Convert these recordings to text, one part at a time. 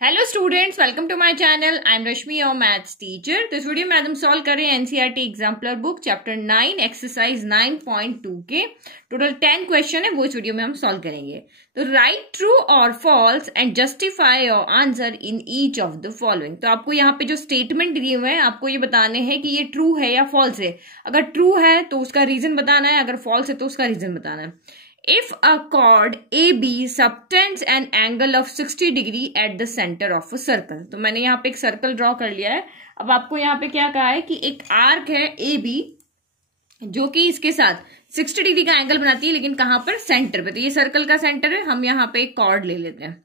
Hello students, welcome to my channel. I am Rashmi, your maths teacher. तो इस video में आज हम सॉल्व कर रहे हैं NCERT exemplar book chapter 9 exercise 9.2 के टोटल 10 क्वेश्चन है, वो इस वीडियो में हम सॉल्व करेंगे। तो राइट ट्रू और false and justify your answer in each of the following. तो आपको यहाँ पे जो स्टेटमेंट दिए हुए हैं, आपको ये बताने हैं कि ये ट्रू है या फॉल्स है। अगर ट्रू है तो उसका रीजन बताना है, अगर फॉल्स है तो उसका रीजन बताना है। If a chord AB subtends an angle of 60 degree at the center of a circle, तो मैंने यहाँ पे एक सर्कल ड्रॉ कर लिया है। अब आपको यहाँ पे क्या कहा है कि एक आर्क है AB जो कि इसके साथ 60 डिग्री का एंगल बनाती है, लेकिन कहाँ पर? सेंटर पे। तो ये सर्कल का सेंटर है। हम यहाँ पे एक कॉर्ड ले लेते हैं,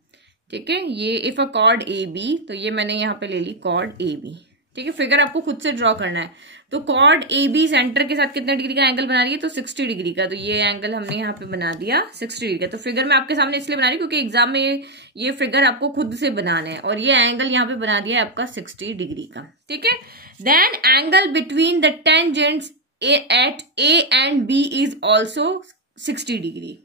ठीक है। ये इफ अ कॉर्ड AB, तो ये मैंने यहाँ पे ले ली कॉर्ड AB, ठीक है। फिगर आपको खुद से ड्रॉ करना है। तो कॉर्ड AB सेंटर के साथ कितने डिग्री का एंगल बना रही है? तो 60 डिग्री का। तो ये एंगल हमने यहाँ पे बना दिया 60 डिग्री का। तो फिगर मैं आपके सामने इसलिए बना रही हूँ क्योंकि एग्जाम में ये फिगर आपको खुद से बनाना है, और ये एंगल यहाँ पे बना दिया है आपका 60 डिग्री का, ठीक है। Then angle between the tangents at A and B is also 60 degree.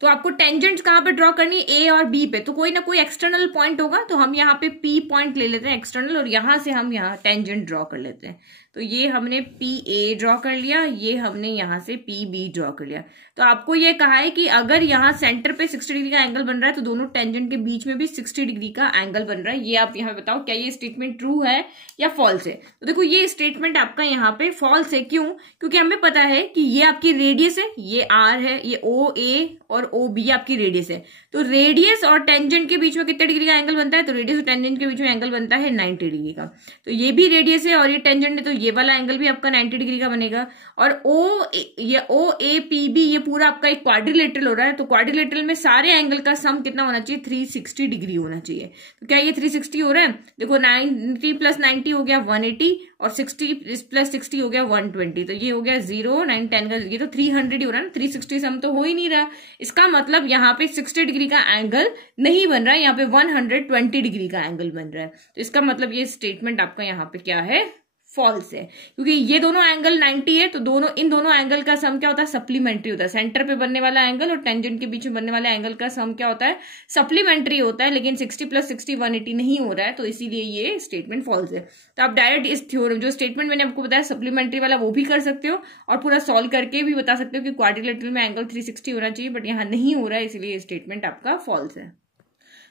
तो आपको टेंजेंट्स कहां पे ड्रॉ करनी है? A और B पे। तो कोई ना कोई एक्सटर्नल पॉइंट होगा, तो हम यहाँ पे P पॉइंट ले लेते हैं एक्सटर्नल, और यहां से हम यहाँ टेंजेंट ड्रॉ कर लेते हैं। तो ये हमने PA ड्रॉ कर लिया, ये हमने यहां से PB ड्रॉ कर लिया। तो आपको ये कहा है कि अगर यहाँ सेंटर पे 60 डिग्री का एंगल बन रहा है, तो दोनों टेंजेंट के बीच में भी 60 डिग्री का एंगल बन रहा है। ये आप यहाँ बताओ, क्या ये स्टेटमेंट ट्रू है या फॉल्स है? तो देखो, ये स्टेटमेंट आपका यहाँ पे फॉल्स है। क्यों? क्योंकि हमें पता है कि ये आपकी रेडियस है, ये R है, ये OA और OB आपकी रेडियस है। तो रेडियस और टेंजेंट के बीच में कितने डिग्री का एंगल बनता है? तो रेडियस और टेंजेंट के बीच में एंगल बनता है 90 डिग्री का। तो ये भी रेडियस है और ये टेंजेंट है, तो ये वाला एंगल भी आपका 90 डिग्री का बनेगा। और OAPB ये पूरा आपका एक क्वाड्रिलेटरल हो रहा है। तो क्वाड्रिलेटरल में सारे एंगल का सम कितना होना चाहिए? 360 डिग्री होना चाहिए। तो क्या ये 360 हो रहा है? देखो, 90 प्लस 90 हो गया 180, और 60 प्लस 60 हो गया 120। तो ये हो गया 0 9 10 का, ये तो 300 ही हो रहा है ना। 360 सम तो हो ही नहीं रहा। इसका मतलब यहाँ पे 60 डिग्री का एंगल नहीं बन रहा है, यहाँ पे 120 डिग्री का एंगल बन रहा है। तो इसका मतलब ये स्टेटमेंट आपका यहाँ पे क्या है? फॉल्स है। क्योंकि ये दोनों एंगल 90 है, तो इन दोनों एंगल का सम क्या होता है? सप्लीमेंट्री होता है। सेंटर पे बनने वाला एंगल और टेंजेंट के बीच में बनने वाला एंगल का सम क्या होता है? सप्लीमेंट्री होता है। लेकिन 60 प्लस 60 180 नहीं हो रहा है, तो इसीलिए ये स्टेटमेंट फॉल्स है। तो आप डायरेक्ट इस थ्योरम, जो स्टेटमेंट मैंने आपको बताया सप्लीमेंट्री वाला, वो भी कर सकते हो, और पूरा सॉल्व करके भी बता सकते हो कि क्वाड्रिलेटरल में एंगल 360 होना चाहिए, बट यहाँ नहीं हो रहा है, इसलिए स्टेटमेंट आपका फॉल्स है।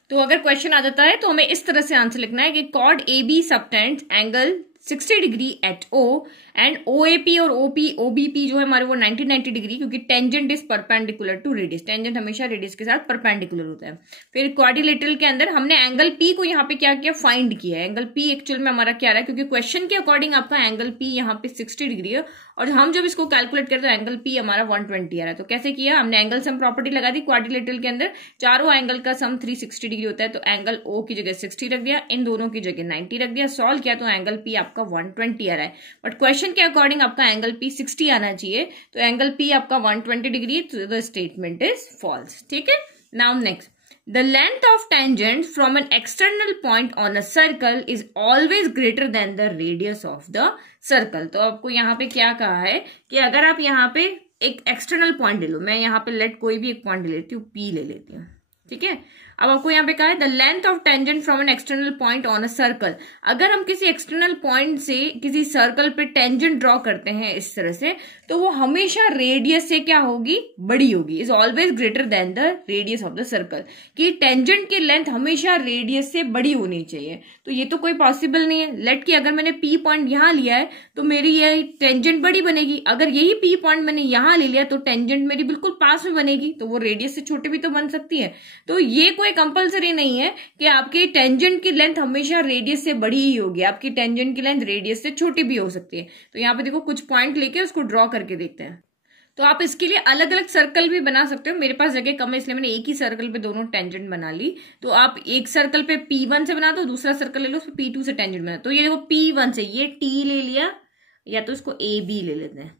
तो अगर क्वेश्चन आ जाता है तो हमें इस तरह से आंसर लिखना है कि chord AB subtends angle 60 degree at O and OAP और OBP जो है हमारे वो 90 डिग्री, क्योंकि tangent is perpendicular to radius. Tangent हमेशा रेडियस के साथ परपेंडिकुलर होता है। फिर क्वाड्रिलेटरल के अंदर हमने एंगल P को यहाँ पे क्या किया? फाइंड किया है। एंगल P एक्चुअल में हमारा क्या रहा है? क्योंकि क्वेश्चन के अकॉर्डिंग आपका एंगल P यहाँ पे 60 डिग्री है, और हम जब इसको कैलकुलेट करते हैं एंगल P हमारा 120 आ रहा है। तो कैसे किया? हमने एंगल सम प्रॉपर्टी लगा दी। क्वाड्रिलेटरल के अंदर चारों एंगल का सम 360 डिग्री होता है, तो एंगल O की जगह 60 रख दिया, इन दोनों की जगह 90 रख दिया। सॉल्व किया तो एंगल P आपका 120 आ रहा है, बट क्वेश्चन के अकॉर्डिंग आपका एंगल P 60 आना चाहिए। तो एंगल P आपका 120 डिग्री, तो द स्टेटमेंट इज फॉल्स, ठीक है। Now next, the length of tangent from an external point on a circle is always greater than the radius of the circle। तो आपको यहाँ पे क्या कहा है कि अगर आप यहाँ पे एक एक्सटर्नल पॉइंट ले लो, मैं यहाँ पे लेट कोई भी एक पॉइंट ले लेती हूँ, P ले लेती हूँ, ठीक है। अब आपको यहाँ पे कहा है the length of tangent from an external point on a circle. अगर हम किसी एक्सटर्नल पॉइंट से किसी सर्कल पे टेंजेंट ड्रॉ करते हैं इस तरह से, तो वो हमेशा रेडियस से क्या होगी? बड़ी होगी। Is always greater than the radius of the circle, कि टेंजेंट की लेंथ हमेशा रेडियस से बड़ी होनी चाहिए। तो ये तो कोई पॉसिबल नहीं है। लेट की अगर मैंने P पॉइंट यहाँ लिया है, तो मेरी ये टेंजेंट बड़ी बनेगी। अगर यही P पॉइंट मैंने यहाँ ले लिया, तो टेंजेंट मेरी बिल्कुल पास में बनेगी, तो वो रेडियस से छोटी भी तो बन सकती है। तो ये कोई कंपलसरी नहीं है कि आपकी टेंजेंट की लेंथ हमेशा रेडियस से बड़ी ही होगी। आपकी टेंजेंट की लेंथ रेडियस से छोटी भी हो सकती है। तो यहाँ पे देखो, कुछ पॉइंट लेके उसको ड्रॉ करके देखते हैं। तो आप इसके लिए अलग अलग सर्कल भी बना सकते हो। मेरे पास जगह कम है, इसलिए मैंने एक ही सर्कल पे दोनों टेंजेंट बना ली। तो आप एक सर्कल पे P1 से बना दो, दूसरा सर्कल ले लो उस पे P2 से टेंजेंट बना। तो ये देखो, P1 से ये T ले लिया, या तो इसको AB ले लेते हैं,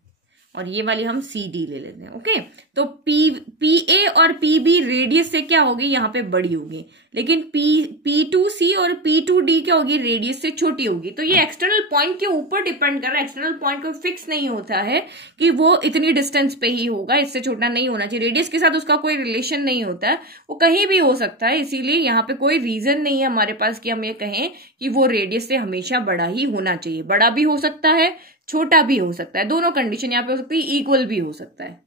और ये वाली हम CD ले लेते हैं। ओके, तो PA और PB रेडियस से क्या होगी, यहाँ पे बड़ी होगी, लेकिन P2C और P2D क्या होगी, रेडियस से छोटी होगी। तो ये एक्सटर्नल पॉइंट के ऊपर डिपेंड कर रहा है, एक्सटर्नल पॉइंट को फिक्स नहीं होता है कि वो इतनी डिस्टेंस पे ही होगा, इससे छोटा नहीं होना चाहिए। रेडियस के साथ उसका कोई रिलेशन नहीं होता है, वो कहीं भी हो सकता है, इसीलिए यहाँ पे कोई रीजन नहीं है हमारे पास कि हम ये कहें कि वो रेडियस से हमेशा बड़ा ही होना चाहिए। बड़ा भी हो सकता है, छोटा भी हो सकता है, दोनों कंडीशन यहाँ पे हो सकती है, इक्वल भी हो सकता है।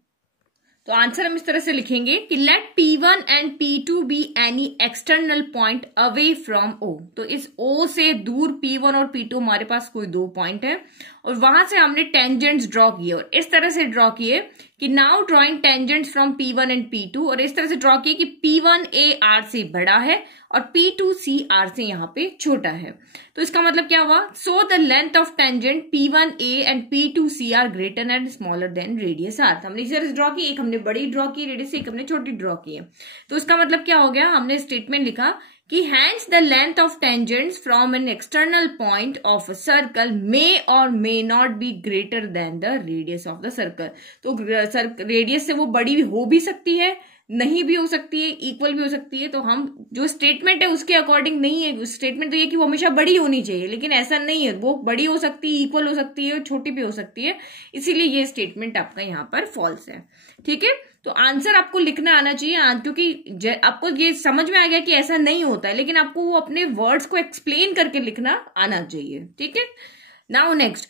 तो आंसर हम इस तरह से लिखेंगे कि let P1 and P2 be any external point away from O। तो इस O से दूर P1 और P2 हमारे पास कोई दो पॉइंट है और वहां से हमने टेंजेंट्स ड्रॉ किए और इस तरह से ड्रॉ किए कि now drawing tangents from P1 and P2, और इस तरह से ड्रॉ किए कि P1A R से बड़ा है और P2C R से यहाँ पे छोटा है। तो इसका मतलब क्या हुआ, so the length of tangent P1A and P2C are greater and smaller than radius R। हमने इस तरह से ड्रॉ की, एक हमने बड़ी ड्रॉ की रेडियस से, एक हमने छोटी ड्रॉ की है। तो इसका मतलब क्या हो गया, हमने स्टेटमेंट लिखा कि hence the length of tangents from an external point of a circle may or may not be greater than the radius of the circle। तो रेडियस से वो बड़ी हो भी सकती है, नहीं भी हो सकती है, इक्वल भी हो सकती है। तो हम जो स्टेटमेंट है उसके अकॉर्डिंग नहीं है, स्टेटमेंट तो ये कि वो हमेशा बड़ी होनी चाहिए, लेकिन ऐसा नहीं है, वो बड़ी हो सकती है, इक्वल हो सकती है, छोटी भी हो सकती है, इसीलिए ये स्टेटमेंट आपका यहाँ पर फॉल्स है। ठीक है, तो आंसर आपको लिखना आना चाहिए, क्योंकि आपको ये समझ में आ गया कि ऐसा नहीं होता है, लेकिन आपको वो अपने वर्ड्स को एक्सप्लेन करके लिखना आना चाहिए। ठीक है, now next,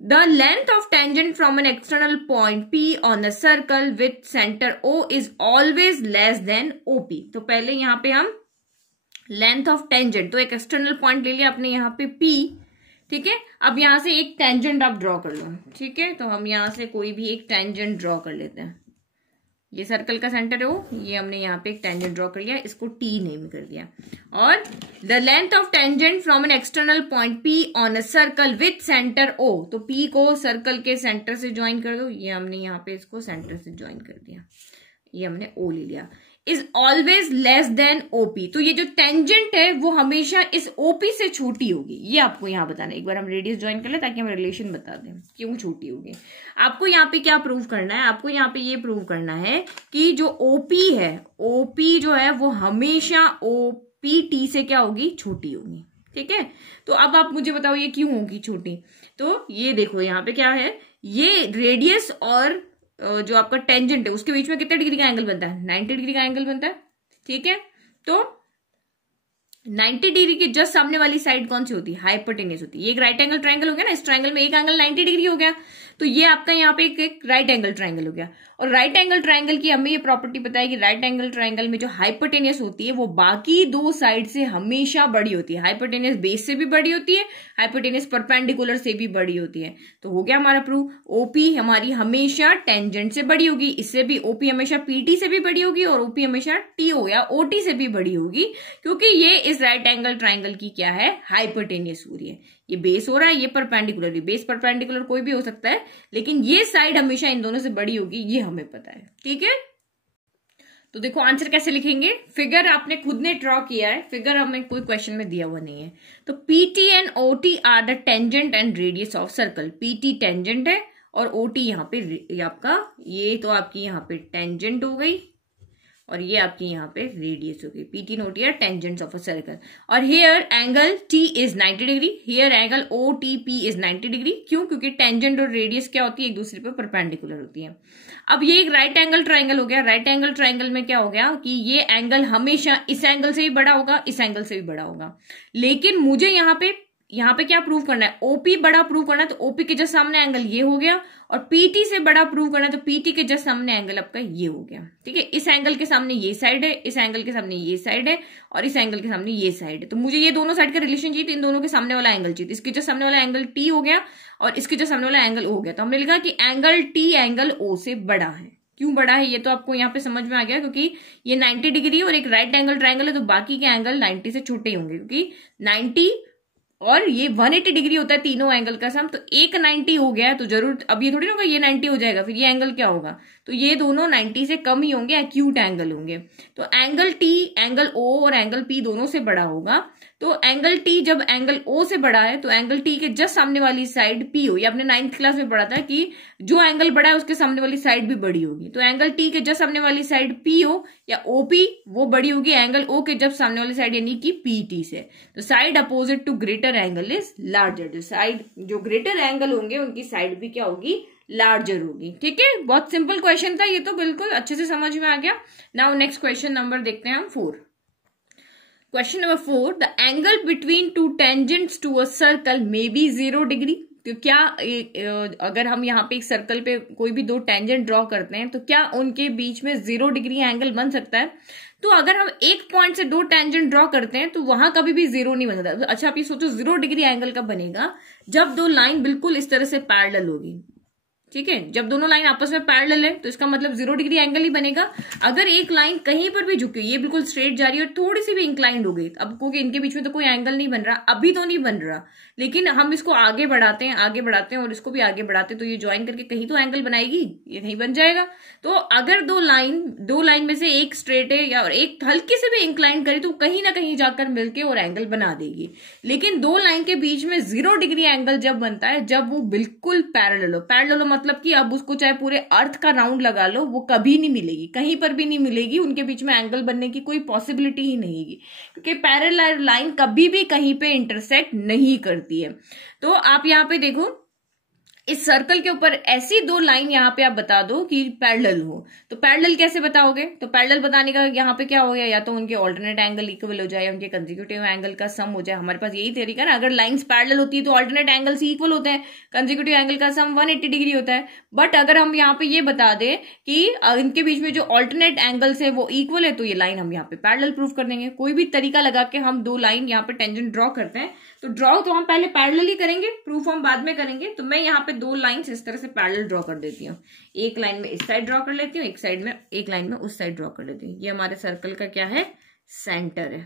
the length of tangent from an external point P on a circle with center O is always less than OP। तो पहले यहाँ पे हम लेंथ ऑफ टेंजेंट, तो एक एक्सटर्नल पॉइंट ले लिया आपने यहाँ पे P। ठीक है, अब यहाँ से एक टेंजेंट आप ड्रॉ कर लो। ठीक है, तो हम यहाँ से कोई भी एक टेंजेंट ड्रॉ कर लेते हैं। ये सर्कल का सेंटर है O, ये हमने यहाँ पे एक टेंजेंट ड्रॉ कर लिया, इसको T नेम कर दिया। और the length of tangent from an external point P on a circle with centre O। तो P को सर्कल के सेंटर से ज्वाइन कर दो, ये हमने यहाँ पे इसको सेंटर से ज्वाइन कर दिया, ये हमने O ले लिया। Is always less than OP। तो ये जो टेंजेंट है वो हमेशा इस OP से छोटी होगी, ये आपको यहाँ बताना है। एक बार हम रेडियस ज्वाइन कर ले ताकि हम रिलेशन बता दें क्यों छोटी होगी। आपको यहाँ पे क्या प्रूव करना है, आपको यहाँ पे ये प्रूव करना है कि जो OP है, OP जो है वो हमेशा OPT से क्या होगी, छोटी होगी। ठीक है, तो अब आप मुझे बताओ ये क्यों होगी छोटी। तो ये देखो यहाँ पे क्या है, ये रेडियस और जो आपका टेंजेंट है उसके बीच में कितने डिग्री का एंगल बनता है, 90 डिग्री का एंगल बनता है। ठीक है, तो 90 डिग्री के जस्ट सामने वाली साइड कौन सी होती है, हाइपोटेन्यूस होती है। ये एक राइट एंगल ट्रायंगल हो गया ना, इस ट्रायंगल में एक एंगल 90 डिग्री हो गया, तो ये आपका यहाँ पे एक राइट एंगल ट्रायंगल हो गया। और राइट एंगल ट्रायंगल की हमें ये प्रॉपर्टी पता है कि राइट एंगल ट्रायंगल में जो हाइपोटेन्यूस होती है वो बाकी दो साइड से हमेशा बड़ी होती है। हाइपोटेन्यूस बेस से भी बड़ी होती है, हाइपोटेन्यूस परपेंडिकुलर से भी बड़ी होती है। तो हो गया हमारा प्रूफ, OP हमारी हमेशा टेंजेंट से बड़ी होगी, इससे भी OP हमेशा PT से भी बड़ी होगी और OP हमेशा TO या OT से भी बड़ी होगी, क्योंकि ये इस राइट एंगल ट्रायंगल की क्या है, हाइपोटेन्यूस हो रही है। ये बेस हो रहा है, ये परपेंडिकुलर, भी बेस परपेंडिकुलर कोई भी हो सकता है, लेकिन ये साइड हमेशा इन दोनों से बड़ी होगी, ये हमें पता है। ठीक है, तो देखो आंसर कैसे लिखेंगे। फिगर आपने खुद ने ड्रॉ किया है, फिगर हमें कोई क्वेश्चन में दिया हुआ नहीं है। तो PT and OT are the tangent and radius of circle. PT tangent है और OT यहाँ पे आपका, ये तो आपकी यहाँ पे टेंजेंट हो गई और ये आपकी यहाँ पे रेडियस होगी। PT and OT are tangents of a circle. और here angle T is 90 degree, here angle OTP is 90 degree. क्यों, क्योंकि टेंजेंट और रेडियस क्या होती है, एक दूसरे पे परपेंडिकुलर होती है। अब ये एक राइट एंगल ट्रायंगल हो गया। राइट एंगल ट्रायंगल में क्या हो गया कि ये एंगल हमेशा इस एंगल से भी बड़ा होगा, इस एंगल से भी बड़ा होगा, लेकिन मुझे यहाँ पे क्या प्रूव करना है, OP बड़ा प्रूव करना है, तो OP के जस्ट सामने एंगल ये हो गया, और PT से बड़ा प्रूव करना है तो PT के जस्ट सामने एंगल आपका ये हो गया। ठीक है, इस एंगल के सामने ये साइड है, इस एंगल के सामने ये साइड है, और इस एंगल के सामने ये साइड है। तो मुझे ये दोनों साइड का रिलेशन चाहिए, तो इन दोनों के सामने वाला एंगल चाहिए। इसके जस्ट सामने वाला एंगल T हो गया और इसके जस्ट सामने वाला एंगल O हो गया। तो हमने लिखा कि एंगल T एंगल O से बड़ा है। क्यों बड़ा है ये तो आपको यहाँ पे समझ में आ गया, क्योंकि ये 90 डिग्री और एक राइट एंगल ट्रायंगल है, तो बाकी के एंगल 90 से छोटे होंगे, क्योंकि 90 और ये 180 डिग्री होता है तीनों एंगल का सम। तो एक 90 हो गया तो जरूर, अब ये थोड़ी ना होगा ये 90 हो जाएगा, फिर ये एंगल क्या होगा, तो ये दोनों 90 से कम ही होंगे, एक्यूट एंगल होंगे। तो एंगल टी, एंगल ओ और एंगल पी दोनों से बड़ा होगा। तो एंगल टी जब एंगल ओ से बड़ा है तो एंगल टी के जस्ट सामने वाली साइड पी हो। ये आपने 9th क्लास में पढ़ा था कि जो एंगल बड़ा है उसके सामने वाली साइड भी बड़ी होगी। तो एंगल टी के जस्ट सामने वाली साइड पी हो या ओपी, वो बड़ी होगी एंगल ओ के जस्ट सामने वाली साइड यानी कि पीटी से। तो side opposite to greater angle is larger. जो साइड जो ग्रेटर एंगल होंगे उनकी साइड भी क्या होगी, लार्जर होगी। ठीक है, बहुत सिंपल क्वेश्चन था ये तो, बिल्कुल अच्छे से समझ में आ गया। नाउ नेक्स्ट क्वेश्चन नंबर देखते हैं हम 4। Question number 4, the angle between two tangents to a circle may be 0 degree. तो क्या अगर हम यहाँ पे एक सर्कल पे कोई भी दो टेंजेंट ड्रॉ करते हैं तो क्या उनके बीच में 0 डिग्री एंगल बन सकता है? तो अगर हम एक पॉइंट से दो टेंजेंट ड्रॉ करते हैं तो वहां कभी भी 0 नहीं बन सकता। अच्छा आप ये सोचो 0 डिग्री एंगल कब बनेगा, जब दो लाइन बिल्कुल इस तरह से पैरेलल होगी। ठीक है, जब दोनों लाइन आपस में पैरेलल है तो इसका मतलब 0 डिग्री एंगल ही बनेगा। अगर एक लाइन कहीं पर भी झुकी, ये बिल्कुल स्ट्रेट जा रही है और थोड़ी सी भी इंक्लाइंड हो गई, अब क्योंकि इनके बीच में तो कोई एंगल नहीं बन रहा, अभी तो नहीं बन रहा, लेकिन हम इसको आगे बढ़ाते हैं और इसको भी आगे बढ़ाते हैं तो ये ज्वाइन करके कहीं तो एंगल बनाएगी, ये नहीं बन जाएगा। तो अगर दो लाइन में से एक स्ट्रेट है या एक हल्की से भी इंक्लाइंड करे तो कहीं ना कहीं जाकर मिलके और एंगल बना देगी। लेकिन दो लाइन के बीच में 0 डिग्री एंगल जब बनता है जब वो बिल्कुल पैरेलल हो मतलब कि अब उसको चाहे पूरे अर्थ का राउंड लगा लो, वो कभी नहीं मिलेगी, कहीं पर भी नहीं मिलेगी, उनके बीच में एंगल बनने की कोई पॉसिबिलिटी ही नहीं है, क्योंकि पैरेलल लाइन कभी भी कहीं पे इंटरसेक्ट नहीं करती है। तो आप यहाँ पे देखो इस सर्कल के ऊपर ऐसी दो लाइन यहाँ पे आप बता दो कि पैरेलल हो, तो पैरेलल कैसे बताओगे? तो पैरेलल बताने का यहाँ पे क्या हो गया, या तो उनके ऑल्टरनेट एंगल इक्वल हो जाए या उनके कंसेक्यूटिव एंगल का सम हो जाए। हमारे पास यही तरीका ना, अगर लाइंस पैरेलल होती है तो ऑल्टरनेट एंगल से इक्वल होते हैं, कंसेक्यूटिव एंगल का सम 180 डिग्री होता है। बट अगर हम यहाँ पे ये बता दें कि इनके बीच में जो ऑल्टरनेट एंगल्स है वो इक्वल है तो ये लाइन हम यहाँ पे पैरेलल प्रूफ कर देंगे। कोई भी तरीका लगा के हम दो लाइन यहाँ पे टेंजेंट ड्रॉ करते हैं तो ड्रॉ तो हम पहले पैरेलल ही करेंगे, प्रूफ हम बाद में करेंगे। तो मैं यहाँ पे दो लाइंस इस तरह से पैरेलल ड्रॉ कर देती हूँ, एक लाइन में इस साइड ड्रॉ कर लेती हूँ, एक लाइन में उस साइड ड्रॉ कर लेती हूँ। ये हमारे सर्कल का क्या है, सेंटर है।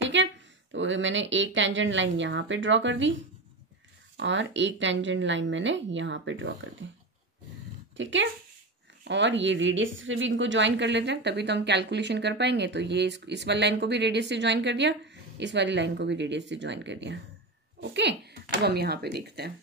ठीक है, तो मैंने एक टेंजेंट लाइन यहाँ पे ड्रॉ कर दी और एक टेंजेंट लाइन मैंने यहाँ पे ड्रॉ कर दी। ठीक है, और ये रेडियस से भी इनको ज्वाइन कर लेते हैं, तभी तो हम कैलकुलेशन कर पाएंगे। तो ये इस वाली लाइन को भी रेडियस से ज्वाइन कर दिया, इस वाली लाइन को भी रेडियस से ज्वाइन कर दिया। ओके, अब हम यहाँ पे देखते हैं।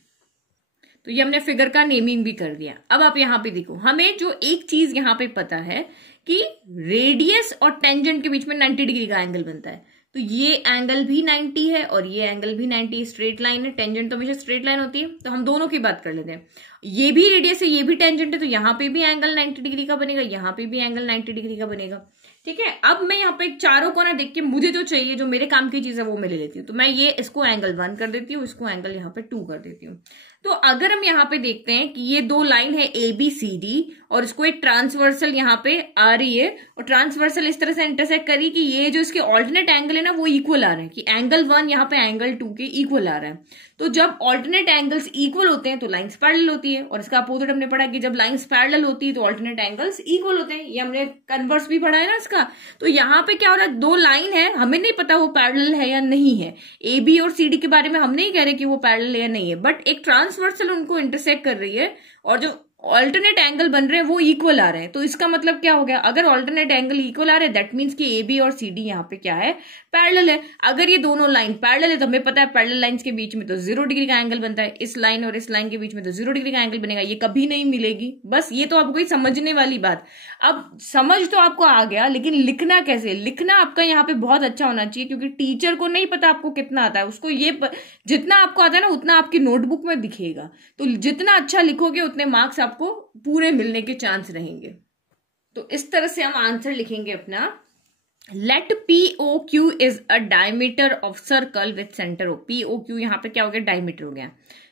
तो ये हमने फिगर का नेमिंग भी कर दिया। अब आप यहाँ पे देखो, हमें जो एक चीज यहाँ पे पता है कि रेडियस और टेंजेंट के बीच में 90 डिग्री का एंगल बनता है। तो ये एंगल भी 90 है और ये एंगल भी 90, स्ट्रेट लाइन है, टेंजेंट तो हमेशा स्ट्रेट लाइन होती है। तो हम दोनों की बात कर लेते हैं, ये भी रेडियस है, ये भी टेंजेंट है, तो यहाँ पे भी एंगल 90 डिग्री का बनेगा, यहाँ पे भी एंगल 90 डिग्री का बनेगा। ठीक है, अब मैं यहाँ पे चारों को ना देख के मुझे जो चाहिए, जो मेरे काम की चीज है वो मैं ले लेती हूँ। तो मैं ये इसको एंगल 1 कर देती हूँ, इसको एंगल यहाँ पे 2 कर देती हूँ। तो अगर हम यहाँ पे देखते हैं कि ये दो लाइन है ABCD और इसको एक ट्रांसवर्सल यहाँ पे आ रही है और ट्रांसवर्सल इस तरह से इंटरसेक्ट करी कि ये जो इसके ऑल्टरनेट एंगल है ना वो इक्वल आ रहे हैं, कि एंगल 1 यहाँ पे एंगल 2 के इक्वल आ रहा है। तो जब ऑल्टरनेट एंगल्स इक्वल होते हैं तो लाइंस पैरेलल होती है, और इसका अपोजिट हमने पढ़ा कि जब लाइंस पैरेलल होती है तो ऑल्टरनेट एंगल्स इक्वल होते हैं। ये हमने कन्वर्स भी पढ़ा है ना इसका। तो यहाँ पे क्या हो रहा है, दो लाइन है, हमें नहीं पता वो पैरेलल है या नहीं है। AB और CD के बारे में हम नहीं कह रहे कि वो पैरेलल है या नहीं है, बट एक ट्रांसवर्सल उनको इंटरसेक्ट कर रही है और जो ऑल्टरनेट एंगल बन रहे हैं वो इक्वल आ रहे हैं। तो इसका मतलब क्या हो गया, अगर ऑल्टरनेट एंगल इक्वल आ रहे हैं दैट मीन्स कि AB और CD यहाँ पे क्या है, पैरेलल है। अगर ये दोनों लाइन पैरेलल है तो हमें पता है पैरेलल लाइंस के बीच में तो 0 डिग्री का एंगल बनता है, इस लाइन और इस लाइन के बीच में तो 0 डिग्री का एंगल बनेगा, ये कभी नहीं मिलेगी। बस ये तो आपको ही समझने वाली बात। अब समझ तो आपको आ गया, लेकिन लिखना कैसे, लिखना आपका यहाँ पे बहुत अच्छा होना चाहिए, क्योंकि टीचर को नहीं पता आपको कितना आता है, उसको ये जितना आपको आता है ना उतना आपकी नोटबुक में दिखेगा। तो जितना अच्छा लिखोगे उतने मार्क्स आपको पूरे मिलने के चांस रहेंगे। तो इस तरह से हम आंसर लिखेंगे अपना, let POQ is a diameter of circle with centre O। POQ यहाँ पे क्या हो गया, डायमीटर हो गया।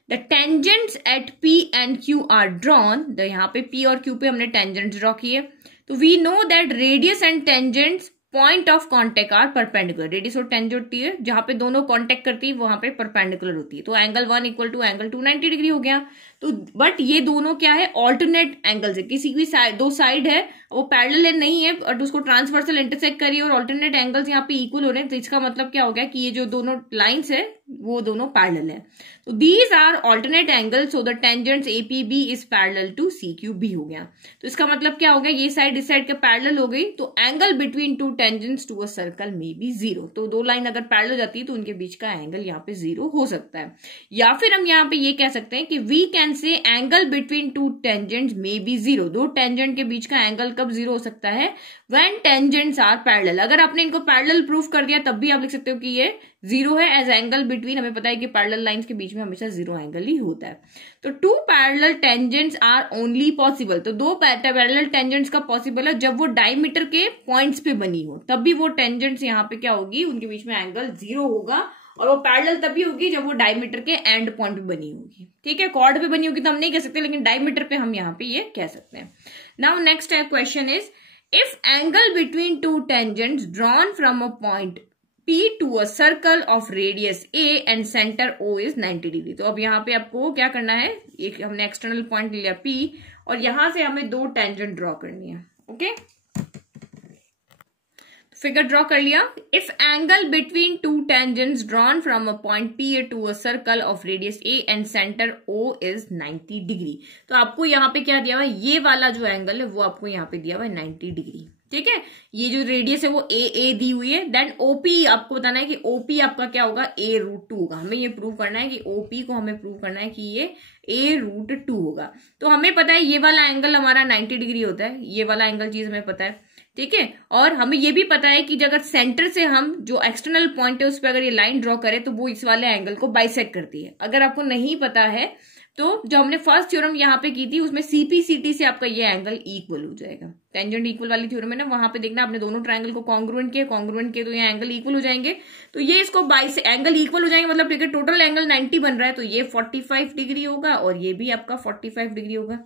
The tangents at P and Q are drawn, यहाँ पे P और Q पे हमने टेंजेंट्स ड्रॉ किए। तो we know that radius and tangents point of contact are perpendicular. Radius और टेंजेंट होती है जहां पे दोनों कॉन्टेक्ट करती है वहां पे परपेंडिकुलर होती है। तो angle 1 equal to angle 2 90 degree हो गया। तो बट ये दोनों क्या है, ऑल्टरनेट एंगल्स है, किसी भी साइड, दो साइड है वो पैरेलल नहीं है बट उसको ट्रांसवर्सल इंटरसेक्ट करिए और ऑल्टरनेट एंगल्स यहाँ पे इक्वल हो रहे हैं, तो इसका मतलब क्या हो गया कि ये जो दोनों लाइंस है वो दोनों पैरेलल है। तो these are alternate angles, so the tangents APB is parallel to CQB हो गया। तो इसका मतलब क्या हो गया, ये साइड इस साइड के पैरेलल हो गई, तो angle between two tangents to a circle may be 0। तो दो लाइन अगर पैरेलल हो जाती है तो उनके बीच का एंगल यहाँ पे 0 हो सकता है। या फिर हम यहाँ पे ये कह सकते हैं कि we can say angle between two tangents may be 0। दो टेंजेंट के बीच का एंगल कब 0 हो सकता है, व्हेन टेंजेंट्स आर पैरेलल। अगर आपने इनको पैरेलल प्रूफ कर दिया तब भी आप लिख सकते हो कि ये 0 है, एज एंगल बिटवीन, हमें पता है कि पैरेलल लाइंस के बीच में हमेशा 0 एंगल ही होता है। तो two parallel tangents are only possible, तो दो पैरेलल टेंजेंट्स का पॉसिबल है जब वो डायमीटर के पॉइंट्स पे बनी हो, तब भी वो टेंजेंट्स यहाँ पे क्या होगी, उनके बीच में एंगल 0 होगा, और वो पैरेलल तभी होगी जब वो डायमीटर के एंड पॉइंट पे बनी होगी। ठीक है, कॉर्ड पे बनी होगी तो हम नहीं कह सकते, लेकिन डायमीटर पे हम यहाँ पे ये कह सकते हैं। Now next question is, if angle between two tangents drawn from a point P to a circle of radius A and center O is 90 degree. तो अब यहाँ पे आपको क्या करना है, एक हमने एक्सटर्नल पॉइंट लिया P और यहां से हमें दो टेंजेंट ड्रॉ करनी है। ओके, फिगर ड्रॉ कर लिया। If angle between two tangents drawn from a point P to a circle of radius A and centre O is 90 degree. तो आपको यहाँ पे क्या दिया हुआ है, ये वाला जो एंगल है वो आपको यहाँ पे दिया हुआ है 90 डिग्री। ठीक है, ये जो रेडियस है वो AA दी हुई है। देन OP आपको बताना है कि OP आपका क्या होगा, A√2 होगा। हमें ये प्रूव करना है कि OP को हमें प्रूव करना है कि ये A√2 होगा। तो हमें पता है ये वाला एंगल हमारा 90 डिग्री होता है, ये वाला एंगल चीज हमें पता है। ठीक है, और हमें ये भी पता है कि अगर सेंटर से हम जो एक्सटर्नल पॉइंट है उस पर अगर ये लाइन ड्रॉ करें तो वो इस वाले एंगल को बाइसेक्ट करती है। अगर आपको नहीं पता है तो जो हमने फर्स्ट थ्योरम यहाँ पे की थी उसमें CP/CT से आपका ये एंगल इक्वल हो जाएगा। टेंजेंट इक्वल वाली थ्योरम है ना, वहां पे देखना आपने दोनों ट्रायंगल को कॉन्ग्रुएंट किया तो ये एंगल इक्वल हो जाएंगे। तो ये इसको एंगल इक्वल हो जाएंगे, मतलब ठीक है, टोटल एंगल 90 बन रहा है, तो ये 45 डिग्री होगा और ये भी आपका 45 डिग्री होगा।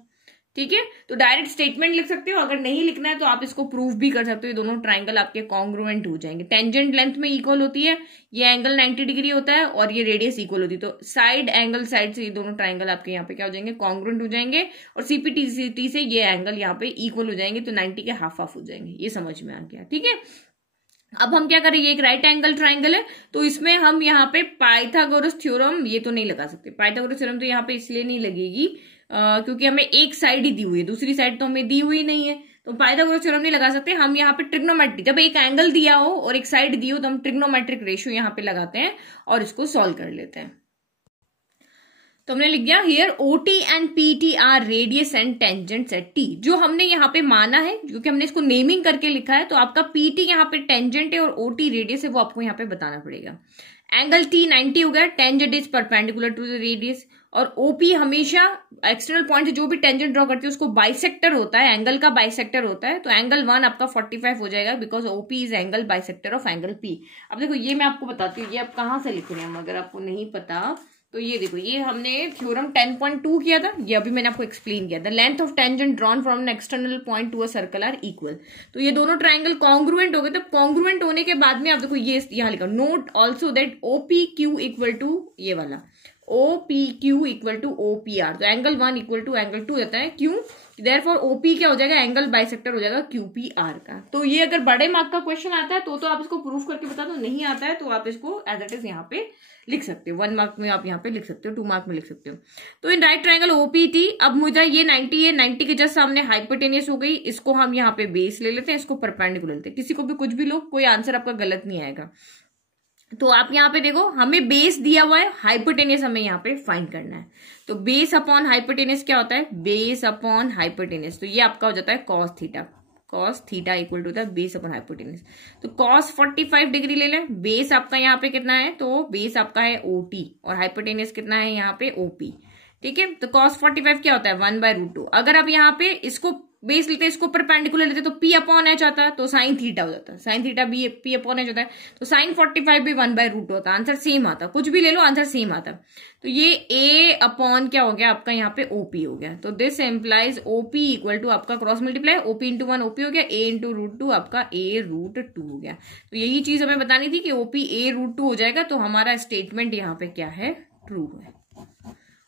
ठीक है, तो डायरेक्ट स्टेटमेंट लिख सकते हो, अगर नहीं लिखना है तो आप इसको प्रूफ भी कर सकते हो। ये दोनों ट्रायंगल आपके कॉन्ग्रुएंट हो जाएंगे, टेंजेंट लेंथ में इक्वल होती है, ये एंगल 90 डिग्री होता है और ये रेडियस इक्वल होती है, तो साइड एंगल साइड से ये दोनों ट्रायंगल आपके यहाँ पे क्या हो जाएंगे, कॉन्ग्रुएंट हो जाएंगे, और CP/CT से ये एंगल यहाँ पे इक्वल हो जाएंगे, तो 90 के हाफ हाफ हो जाएंगे। ये समझ में आ गया। ठीक है, अब हम क्या करेंगे, एक राइट एंगल ट्राइंगल है तो इसमें हम यहाँ पे पाइथागोरस थ्योरम ये तो नहीं लगा सकते। पाइथागोरस थ्योरम तो यहाँ पे इसलिए नहीं लगेगी क्योंकि हमें एक साइड ही दी हुई है, दूसरी साइड तो हमें दी हुई नहीं है, तो पाइथागोरस थ्योरम नहीं लगा सकते। हम यहाँ पे ट्रिग्नोमेट्री, जब एक एंगल दिया हो और एक साइड दी हो तो हम ट्रिग्नोमेट्रिक रेशियो यहाँ पे लगाते हैं और इसको सॉल्व कर लेते हैं। तो हमने लिख दिया here OT and PT are radius and tangents at T। जो हमने यहाँ पे माना है, क्योंकि हमने इसको नेमिंग करके लिखा है, तो आपका PT यहाँ पे टेंजेंट है और OT रेडियस है, वो आपको यहाँ पे बताना पड़ेगा। एंगल T 90 हो गया, tangent is perpendicular to the radius, और OP हमेशा एक्सटर्नल पॉइंट से जो भी टेंजेंट ड्रॉ करती है उसको बाइसेक्टर होता है, एंगल का बाइसेक्टर होता है, तो एंगल 1 आपका 45 हो जाएगा because OP is angle bisector of angle P। अब देखो ये मैं आपको बताती हूँ, ये आप कहाँ से लिख रहे हैं, अगर आपको नहीं पता तो ये देखो, ये हमने थ्योरम 10.2 किया था, ये अभी मैंने आपको एक्सप्लेन किया। The length of tangent drawn from an external point to a circle are equal. तो ये दोनों ट्रायंगल कॉन्ग्रुएंट हो गए, तो कॉन्ग्रुएंट होने के बाद में आप देखो ये यहाँ लिखा, note also that OPQ equal to ये वाला OPQ इक्वल टू OPR, तो एंगल 1 इक्वल टू एंगल 2 रहता है। क्यों? देयरफॉर OP क्या हो जाएगा, एंगल बाइसेक्टर हो जाएगा QPR का। तो ये अगर बड़े मार्क का क्वेश्चन आता है तो आप इसको प्रूफ करके बता दो, नहीं आता है तो आप इसको एज इट इज यहाँ पे लिख सकते हो। 1 मार्क में आप यहाँ पे लिख सकते हो, 2 मार्क में लिख सकते हो। तो इन राइट ट्रायंगल OPT, अब मुझे ये 90 है, 90 के जस्ट सामने हाइपोटेनियस हो गई, इसको हम यहाँ पे बेस ले लेते हैं, इसको परपेंडिकुलर लेते हैं। किसी को भी कुछ भी लो, कोई आंसर आपका गलत नहीं आएगा। तो आप यहाँ पे देखो, हमें बेस दिया हुआ है, हाइपोटेनियस हमें यहाँ पे फाइंड करना है। तो बेस अपॉन हाइपोटेनियस क्या होता है, बेस अपॉन हाइपोटेनियस, तो ये आपका हो जाता है cos theta. cos theta equal to होता है बेस अपॉन हाइपोटेनियस। तो cos 45 डिग्री ले लें, बेस आपका यहाँ पे कितना है, तो बेस आपका है OT और हाइपोटेनियस कितना है यहाँ पे OP। ठीक है, तो cos 45 क्या होता है 1/√2। अगर आप यहाँ पे इसको बेस लेते, इसको परपेंडिकुलर लेते तो P अपॉन H आता है, तो साइन थीटा हो जाता है, साइन थीटा भी P अपॉन H होता है, तो साइन 45 भी 1/√2 होता है। आंसर सेम आता, कुछ भी ले लो आंसर सेम आता। तो ये A अपॉन क्या हो गया आपका यहाँ पे OP हो गया। तो this implies OP equal to आपका cross multiply OP into 1 OP हो गया, A इंटू √2 आपका A√2 हो गया। तो यही चीज हमें बतानी थी कि OP A√2 हो जाएगा, तो हमारा स्टेटमेंट यहाँ पे क्या है, ट्रू है।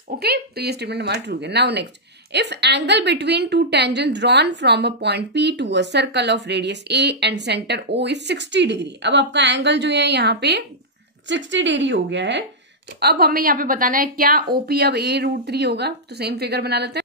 ओके, तो ये स्टेटमेंट हमारा ट्रू है। Now next, if angle between two tangent drawn from a point P to a circle of radius A and centre O is 60 degree. अब आपका एंगल जो है यहाँ पे 60 डिग्री हो गया है। तो अब हमें यहाँ पे बताना है क्या OP अब A√3 होगा। तो सेम फिगर बना लेते हैं।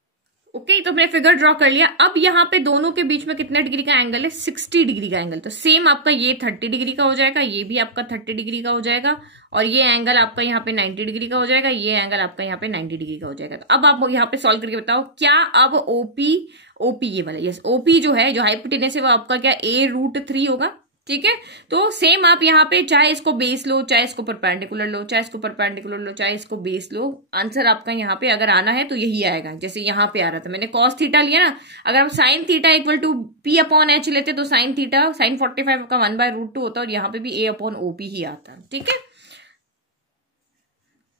ओके, तो हमने फिगर ड्रॉ कर लिया। अब यहाँ पे दोनों के बीच में कितने डिग्री का एंगल है? 60 डिग्री का एंगल। तो सेम आपका ये 30 डिग्री का हो जाएगा, ये भी आपका 30 डिग्री का हो जाएगा, और ये एंगल आपका यहाँ पे 90 डिग्री का हो जाएगा, ये एंगल आपका यहाँ पे 90 डिग्री का हो जाएगा। तो अब आप यहाँ पे सॉल्व करके बताओ क्या अब OP ये वाला, यस OP जो है, जो हाइपोटेनस है, वो आपका क्या A√3 होगा। ठीक है, तो सेम आप यहाँ पे चाहे इसको बेस लो, चाहे इसको परपेंडिकुलर लो, चाहे इसको परपेंडिकुलर लो, चाहे इसको बेस लो, आंसर आपका यहाँ पे अगर आना है तो यही आएगा। जैसे यहाँ पे आ रहा था, मैंने cos थीटा लिया ना, अगर हम sin theta equal to P/H लेते तो sin थीटा sin 45 का 1/√2 होता है, और यहाँ पे भी A/OP ही आता है। ठीक है,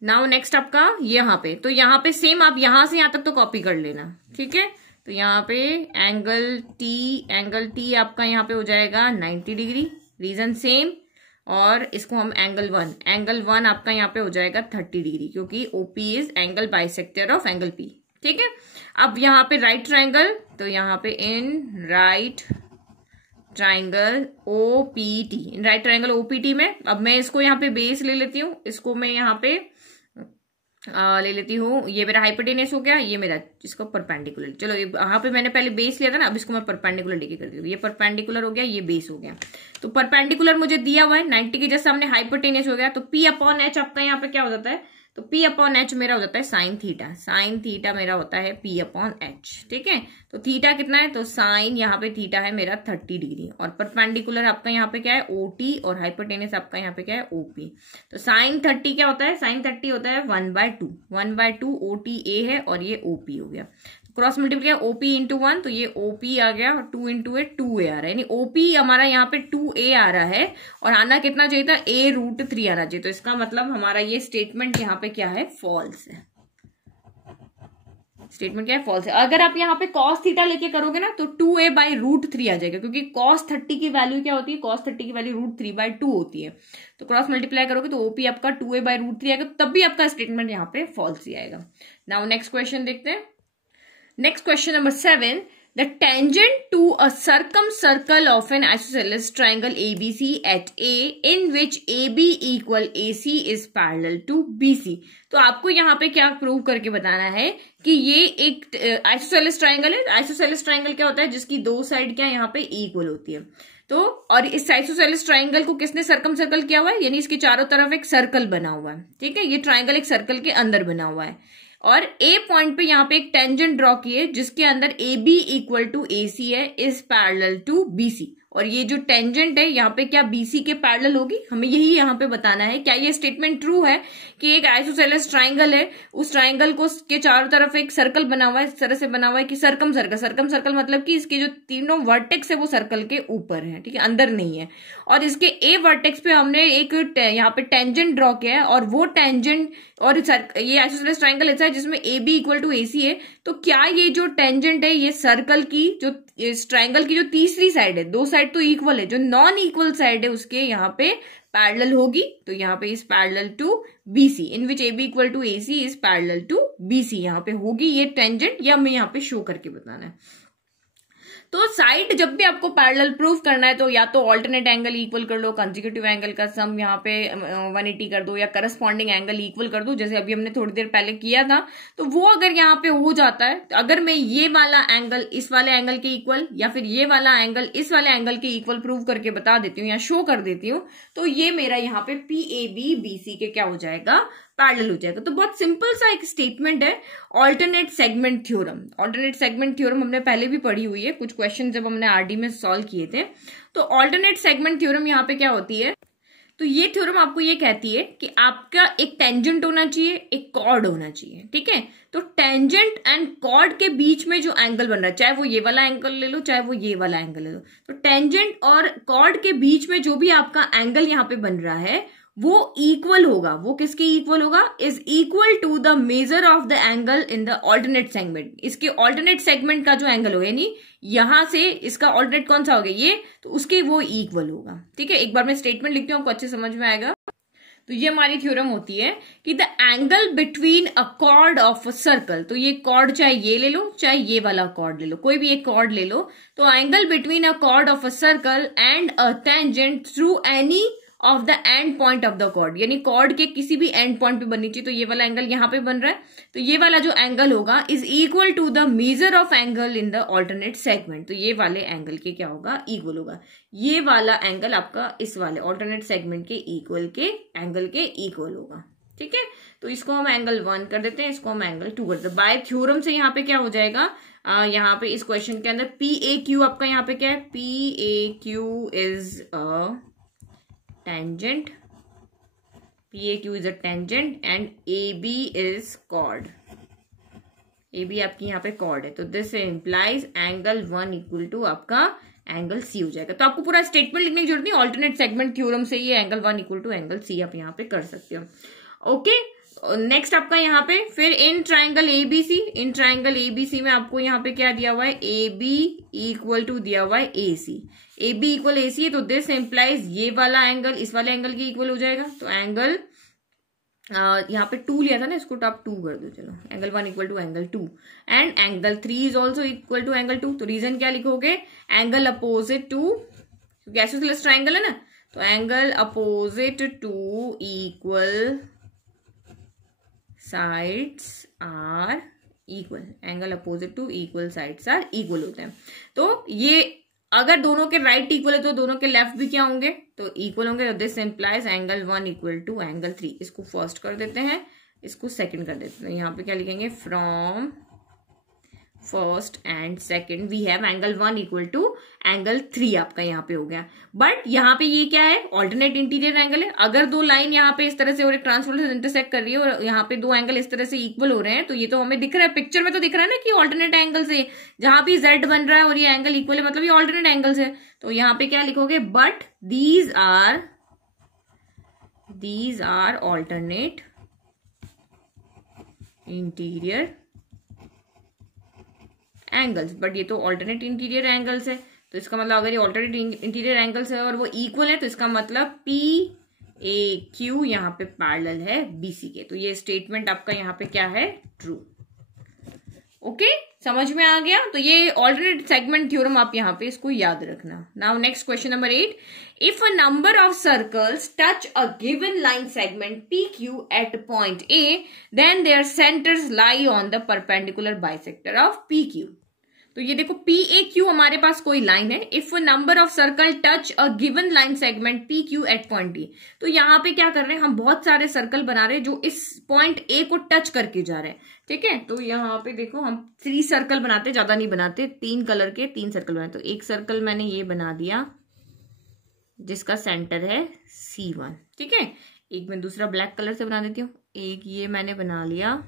नाउ नेक्स्ट आपका यहाँ पे, तो यहाँ पे सेम आप यहाँ से यहाँ तक तो कॉपी कर लेना। ठीक है, तो यहाँ पे एंगल टी आपका यहाँ पे हो जाएगा 90 डिग्री, रीजन सेम, और इसको हम एंगल वन आपका यहाँ पे हो जाएगा 30 डिग्री, क्योंकि OP is angle bisector of angle P। ठीक है, अब यहाँ पे राइट ट्राइंगल, तो यहाँ पे इन राइट ट्राइंगल OPT में, अब मैं इसको यहाँ पे बेस ले लेती हूँ, इसको मैं यहाँ पे ले लेती हूँ, ये मेरा हाइपोटेनस हो गया, ये मेरा इसको परपेंडिकुलर, चलो यहाँ पे मैंने पहले बेस लिया था ना, अब इसको मैं परपेंडिकुलर लेके कर दी हूँ, ये परपेंडिकुलर हो गया, ये बेस हो गया। तो परपेंडिकुलर मुझे दिया हुआ है 90 के जैसे हमने हाइपोटेनस हो गया, तो P/H आपका यहाँ पे क्या हो जाता है? तो P/H मेरा हो जाता है साइन थीटा मेरा होता है P/H। ठीक है, तो थीटा कितना है? तो साइन यहाँ पे थीटा है मेरा 30 डिग्री, और परपेंडिकुलर आपका यहाँ पे क्या है? OT, और हाइपोटेनस आपका यहाँ पे क्या है? OP। तो साइन 30 क्या होता है? साइन 30 होता है 1/2 OT A है, और ये OP हो गया। क्रॉस मल्टीप्लाई OP इंटू 1, तो ये OP आ गया, और 2 इंटू A 2A आ रहा है, यानी OP हमारा यहाँ पे 2A आ रहा है, और आना कितना चाहिए था? A√3 आना चाहिए। तो इसका मतलब हमारा ये स्टेटमेंट यहाँ पे क्या है? फॉल्स है। स्टेटमेंट क्या है? फॉल्स है। अगर आप यहाँ पे cos थीटा लेके करोगे ना, तो 2A/√3 आ जाएगा, क्योंकि cos 30 की वैल्यू क्या होती है? cos 30 की वैल्यू √3/2 होती है। तो क्रॉस मल्टीप्लाई करोगे तो OP आपका 2A/√3 आएगा, तब भी आपका स्टेटमेंट यहाँ पे फॉल्स ही आएगा। नाउ नेक्स्ट क्वेश्चन देखते हैं। Next question number 7. The tangent to a circumcircle of an isosceles triangle ABC at A in which AB equal AC is parallel to BC. तो आपको यहाँ पे क्या प्रूव करके बताना है कि ये एक आइसोसेलेस ट्राइंगल है। आइसोसेलेस ट्राइंगल क्या होता है? जिसकी दो साइड क्या यहाँ पे इक्वल होती है। तो और इस आइसोसेलेस ट्राइंगल को किसने सर्कम सर्कल किया हुआ है? यानी इसके चारों तरफ एक सर्कल बना हुआ है। ठीक है, ये ट्राइंगल एक सर्कल के अंदर बना हुआ है, और ए पॉइंट पे यहाँ पे एक टेंजेंट ड्रॉ किए जिसके अंदर AB इक्वल टू AC है, इज पैरेलल टू BC। और ये जो टेंजेंट है यहाँ पे क्या BC के पैरेलल होगी? हमें यही यहाँ पे बताना है। क्या ये स्टेटमेंट ट्रू है कि एक आइसोसेलेस ट्राइंगल है, उस ट्राइंगल को के चारों तरफ एक सर्कल बना हुआ है, इस तरह से बना हुआ है कि सर्कम सर्कल मतलब कि इसके जो तीनों वर्टेक्स है वो सर्कल के ऊपर है, ठीक है, अंदर नहीं है। और इसके A वर्टेक्स पे हमने एक यहाँ पे टेंजेंट ड्रॉ किया है, और वो टेंजेंट, और ये आइसोसेलेस ट्राइंगल ऐसा है जिसमें AB इक्वल टू AC है। तो क्या ये जो टेंजेंट है ये सर्कल की, जो इस ट्राइंगल की जो तीसरी साइड है, दो साइड तो इक्वल है, जो नॉन इक्वल साइड है उसके यहाँ पे पैरेलल होगी? तो यहाँ पे is parallel to BC, in which AB equal to AC is parallel to BC, यहाँ पे होगी ये टेंजेंट, या हमें यहाँ पे शो करके बताना है। तो साइड जब भी आपको पैरेलल प्रूव करना है तो या तो ऑल्टरनेट एंगल इक्वल कर लो, कंसेक्यूटिव एंगल का सम यहाँ पे 180 कर दो, या करस्पॉन्डिंग एंगल इक्वल कर दो, जैसे अभी हमने थोड़ी देर पहले किया था। तो वो अगर यहाँ पे हो जाता है, अगर मैं ये वाला एंगल इस वाले एंगल के इक्वल, या फिर ये वाला एंगल इस वाले एंगल के इक्वल प्रूव करके बता देती हूँ या शो कर देती हूँ, तो ये मेरा यहाँ पे PAB BC के क्या हो जाएगा? पैरेलल हो जाएगा। तो बहुत सिंपल सा एक स्टेटमेंट है alternate segment theorem. Alternate segment theorem हमने पहले भी पढ़ी हुई है, कुछ क्वेश्चन जब हमने RD में सॉल्व किए थे। तो ऑल्टरनेट सेगमेंट थ्योरम यहाँ पे क्या होती है? तो ये थ्योरम आपको ये कहती है कि आपका एक टेंजेंट होना चाहिए, एक कॉर्ड होना चाहिए, ठीक है। तो टेंजेंट एंड कॉर्ड के बीच में जो एंगल बन रहा है, चाहे वो ये वाला एंगल ले लो, चाहे वो ये वाला एंगल ले लो, तो टेंजेंट और कॉर्ड के बीच में जो भी आपका एंगल यहाँ पे बन रहा है वो इक्वल होगा। वो किसके इक्वल होगा? Is equal to the measure of the angle in the alternate segment. इसके ऑल्टरनेट सेगमेंट का जो एंगल होगा, यानी यहां से इसका ऑल्टरनेट कौन सा हो गया ये, तो उसके वो इक्वल होगा। ठीक है, एक बार मैं स्टेटमेंट लिखती हूँ, आपको अच्छे समझ में आएगा। तो ये हमारी थ्योरम होती है कि the angle between a chord of a circle, तो ये कॉर्ड चाहे ये ले लो चाहे ये वाला कॉर्ड ले लो, कोई भी एक कॉर्ड ले लो, तो angle between a chord of a circle and a tangent through any of the end point of the chord, यानी कॉर्ड के किसी भी एंड पॉइंट पे बननी चाहिए। तो ये वाला एंगल यहाँ पे बन रहा है, तो ये वाला जो एंगल होगा is equal to the measure of angle in the alternate segment, तो ये वाले एंगल के क्या होगा, इक्वल होगा। ये वाला एंगल आपका इस वाले ऑल्टरनेट सेगमेंट के इक्वल के एंगल के इक्वल होगा। ठीक है, तो इसको हम एंगल 1 कर देते हैं, इसको हम एंगल 2 कर देते हैं। बाय थ्योरम से यहाँ पे क्या हो जाएगा, यहाँ पे इस क्वेश्चन के अंदर PAQ आपका यहाँ पे क्या है, PAQ is a tangent, PAQ is a tangent and AB is chord, AB आपकी यहाँ पे chord है, तो this implies angle 1 equal to आपका एंगल C हो जाएगा। तो आपको पूरा स्टेटमेंट लिखने की जरूरत नहीं, ऑल्टरनेट सेगमेंट थ्योरम से ये angle 1 equal to angle C आप यहाँ पे कर सकते हो। ओके, नेक्स्ट आपका यहाँ पे फिर in triangle ABC, in triangle ABC में आपको यहाँ पे क्या दिया हुआ है, AB इक्वल टू दिया हुआ है AC, AB इक्वल AC है, तो दिस इम्प्लाइज ये वाला एंगल इस वाले एंगल के इक्वल हो जाएगा। तो एंगल यहाँ पे 2 लिया था ना, इसको आप 2 कर दो, चलो angle 1 equal to angle 2 and angle 3 is also equal to angle 2। तो रीजन क्या लिखोगे, एंगल अपोजिट टू, क्योंकि आइसोसेलेस ट्राइंगल है ना, तो angle opposite to equal sides are equal, angle opposite to equal sides are equal होते हैं। तो ये अगर दोनों के राइट इक्वल है तो दोनों के लेफ्ट भी क्या होंगे, तो इक्वल होंगे। तो this implies angle 1 equal to angle 3, इसको फर्स्ट कर देते हैं, इसको सेकंड कर देते हैं। यहाँ पे क्या लिखेंगे, from first and second we have angle 1 equal to angle 3 आपका यहाँ पे हो गया। बट यहाँ पे ये क्या है, ऑल्टरनेट इंटीरियर एंगल है। अगर दो लाइन यहाँ पे इस तरह से और एक ट्रांसफॉर्मर से इंटरसेक्ट कर रही है और यहाँ पे दो एंगल इस तरह से इक्वल हो रहे हैं, तो ये तो हमें दिख रहा है, पिक्चर में तो दिख रहा है ना कि ऑल्टरनेट एंगल से, जहां भी Z बन रहा है और ये एंगल इक्वल है, मतलब ये ऑल्टरनेट एंगल्स है। तो यहाँ पे क्या लिखोगे, but these are alternate interior angles, but ये तो ऑल्टरनेट इंटीरियर एंगल्स है। तो इसका मतलब अगर ये ऑल्टरनेट इंटीरियर एंगल्स है और वो इक्वल है, तो इसका मतलब PAQ यहाँ पे पैरेलल है BC के। तो ये स्टेटमेंट आपका यहाँ पे क्या है, ट्रू। ओके, समझ में आ गया। तो ये ऑल्टरनेट सेगमेंट थ्योरम आप यहाँ पे इसको याद रखना। Now next question number 8, if a number of circles touch a given line segment PQ at point A, then their centres lie on the perpendicular bisector of PQ। तो ये देखो PAQ हमारे पास कोई लाइन है, if number of circle touch a given line segment PQ at point D। तो यहाँ पे क्या कर रहे हैं, हम बहुत सारे सर्कल बना रहे हैं जो इस पॉइंट A को टच करके जा रहे हैं। ठीक है, तो यहाँ पे देखो हम 3 सर्कल बनाते, ज्यादा नहीं बनाते, 3 कलर के 3 सर्कल बनाते। तो एक सर्कल मैंने ये बना दिया जिसका सेंटर है C1। ठीक है, एक मैं दूसरा ब्लैक कलर से बना देती हूँ, एक ये मैंने बना लिया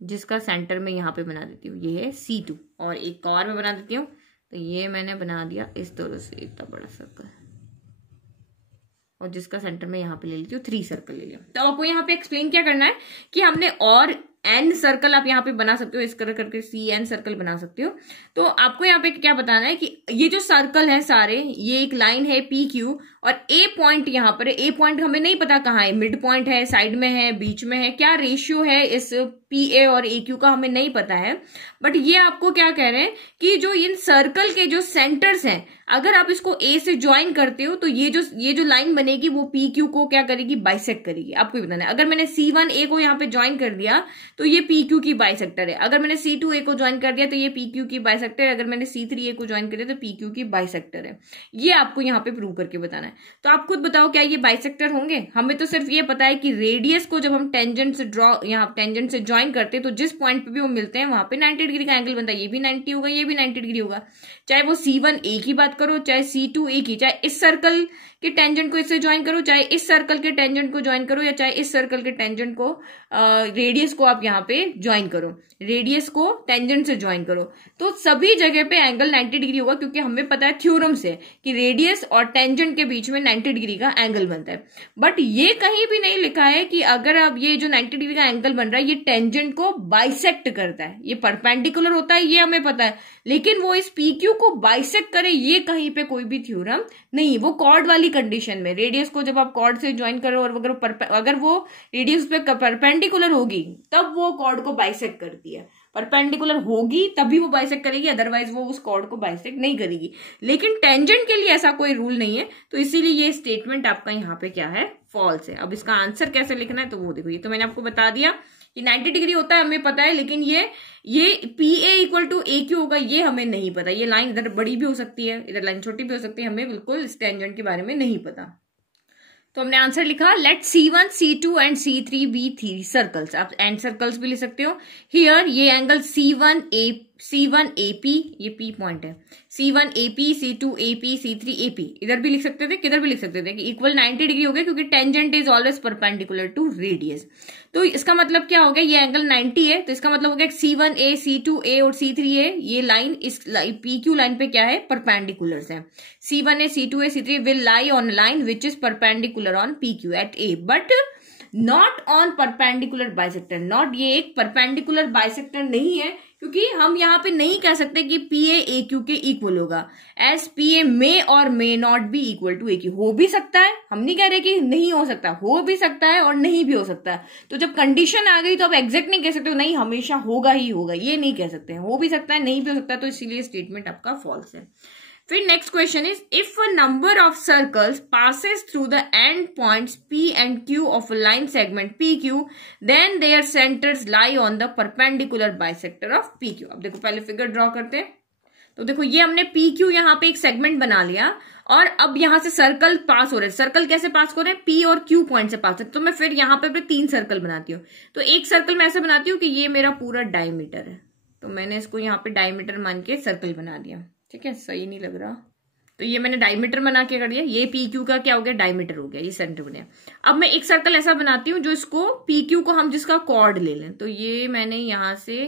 जिसका सेंटर में यहाँ पे बना देती हूँ, ये है C2, और एक और में बना देती हूँ। तो ये मैंने बना दिया इस तरह से इतना बड़ा सर्कल, और जिसका सेंटर में यहाँ पे ले लेती हूँ 3 सर्कल ले लिया। तो आपको यहाँ पे एक्सप्लेन क्या करना है कि हमने और N सर्कल आप यहाँ पे बना सकते हो, इस तरह करके CN सर्कल बना सकते हो। तो आपको यहाँ पे क्या बताना है कि ये जो सर्कल है सारे, ये एक लाइन है PQ और A पॉइंट यहाँ पर है। A पॉइंट हमें नहीं पता कहाँ है, मिड पॉइंट है, साइड में है, बीच में है, क्या रेशियो है इस PA और AQ का हमें नहीं पता है। बट ये आपको क्या कह रहे हैं कि जो इन सर्कल के जो सेंटर्स हैं, अगर आप इसको A से ज्वाइन करते हो तो ये जो लाइन बनेगी वो PQ को क्या करेगी, बाइसेक्ट करेगी। आपको बताना है, अगर मैंने C1A को यहाँ पे ज्वाइन कर दिया तो ये PQ की बाइसेक्टर है, अगर मैंने C2A को ज्वाइन कर दिया तो ये PQ की बाइसेक्टर है, अगर मैंने C3A को ज्वाइन कर दिया तो PQ की बाइसेक्टर है। ये आपको यहाँ पे प्रूव करके बताना है। तो आप खुद बताओ क्या ये बाइसेक्टर होंगे। हमें तो सिर्फ ये पता है कि रेडियस को जब हम टेंजेंट से यहाँ टेंजेंट से ज्वाइन करते हैं तो जिस पॉइंट पे भी वो मिलते हैं वहां पे 90 डिग्री का एंगल बनता है। ये भी 90 होगा, ये भी 90 डिग्री होगा, चाहे वो C1A की बात करो, चाहे C2A की, चाहे इस सर्कल के टेंजेंट को इससे ज्वाइन करो, चाहे इस सर्कल के टेंजेंट को ज्वाइन करो, या चाहे इस सर्कल के टेंजेंट को रेडियस को आप यहाँ पे ज्वाइन करो, रेडियस को टेंजेंट से ज्वाइन करो, तो सभी जगह पे एंगल 90 डिग्री होगा, क्योंकि हमें पता है थ्योरम से कि रेडियस और टेंजेंट के बीच में 90 डिग्री का एंगल बनता है। बट ये कहीं भी नहीं लिखा है कि अगर अब ये जो 90 डिग्री का एंगल बन रहा है ये टेंजेंट को बाइसेक्ट करता है। ये परपेंडिकुलर होता है, ये हमें पता है, लेकिन वो इस PQ को बाइसेक्ट करे ये कहीं पे कोई भी थ्योरम नहीं। वो कॉर्ड वाली कंडीशन में, रेडियस को जब आप कॉर्ड से ज्वाइन करो और अगर वो रेडियस पे परपेंडिकुलर होगी तब वो कॉर्ड को बाइसेक्ट करती है, परपेंडिकुलर होगी तभी वो बाइसेक्ट करेगी, अदरवाइज वो उस कॉर्ड को बाइसेक्ट नहीं करेगी। लेकिन टेंजेंट के लिए ऐसा कोई रूल नहीं है, तो इसीलिए ये स्टेटमेंट आपका यहाँ पे क्या है, फॉल्स है। अब इसका आंसर कैसे लिखना है तो वो देखो, ये तो मैंने आपको बता दिया कि 90 डिग्री होता है हमें पता है, लेकिन ये PA इक्वल टू AQ होगा ये हमें नहीं पता। ये लाइन इधर बड़ी भी हो सकती है, इधर लाइन छोटी भी हो सकती है, हमें बिल्कुल इस टेंजेंट के बारे में नहीं पता। तो हमने आंसर लिखा, let C1, C2 and C3 be 3 circles. आप एंड सर्कल्स भी लिख सकते हो। हियर ये एंगल C1AP, ये P पॉइंट है, C1AP, C2AP, C3AP, इधर भी लिख सकते थे, किधर भी लिख सकते थे कि इक्वल 90 डिग्री हो गया, क्योंकि tangent is always perpendicular to radius. तो इसका मतलब क्या हो गया, ये एंगल 90 है, तो इसका मतलब हो गया C1A, C2A और C3A ये लाइन इस PQ लाइन पे क्या है, परपेंडिकुलर है। C1A, C2A, C3A will lie on line which is perpendicular on PQ at A, but not on perpendicular bisector. Not, ये एक परपेंडिकुलर बाइसेक्टर नहीं है, क्योंकि हम यहाँ पे नहीं कह सकते कि PA AQ के इक्वल होगा, एस PA मे और may not be equal to AQ। हो भी सकता है, हम नहीं कह रहे कि नहीं हो सकता, हो भी सकता है और नहीं भी हो सकता है। तो जब कंडीशन आ गई तो आप एग्जैक्ट नहीं कह सकते नहीं हमेशा होगा ही होगा, ये नहीं कह सकते, हो भी सकता है नहीं भी हो सकता है, तो इसीलिए स्टेटमेंट आपका फॉल्स है। फिर next question is, if a number of circles passes through the end points P and Q of a line segment PQ, then their centres lie on the perpendicular bisector of PQ। अब देखो पहले figure draw करते हैं। तो देखो ये हमने PQ यहाँ पे एक सेगमेंट बना लिया, और अब यहाँ से सर्कल पास हो रहे हैं। सर्कल कैसे पास हो रहे हैं, P और Q पॉइंट से पास हो रहे हैं। तो मैं फिर यहाँ पे 3 सर्कल बनाती हूँ। तो एक सर्कल मैं ऐसे बनाती हूँ कि ये मेरा पूरा डायमीटर है, तो मैंने इसको यहाँ पे डायमीटर मान के सर्कल बना दिया। ठीक है, सही नहीं लग रहा, तो ये मैंने डायमीटर बना के कर दिया। ये PQ का क्या हो गया, डायमीटर हो गया, ये सेंटर बने। अब मैं एक सर्कल ऐसा बनाती हूँ जो इसको PQ को हम जिसका कॉर्ड ले लें। तो ये मैंने यहां से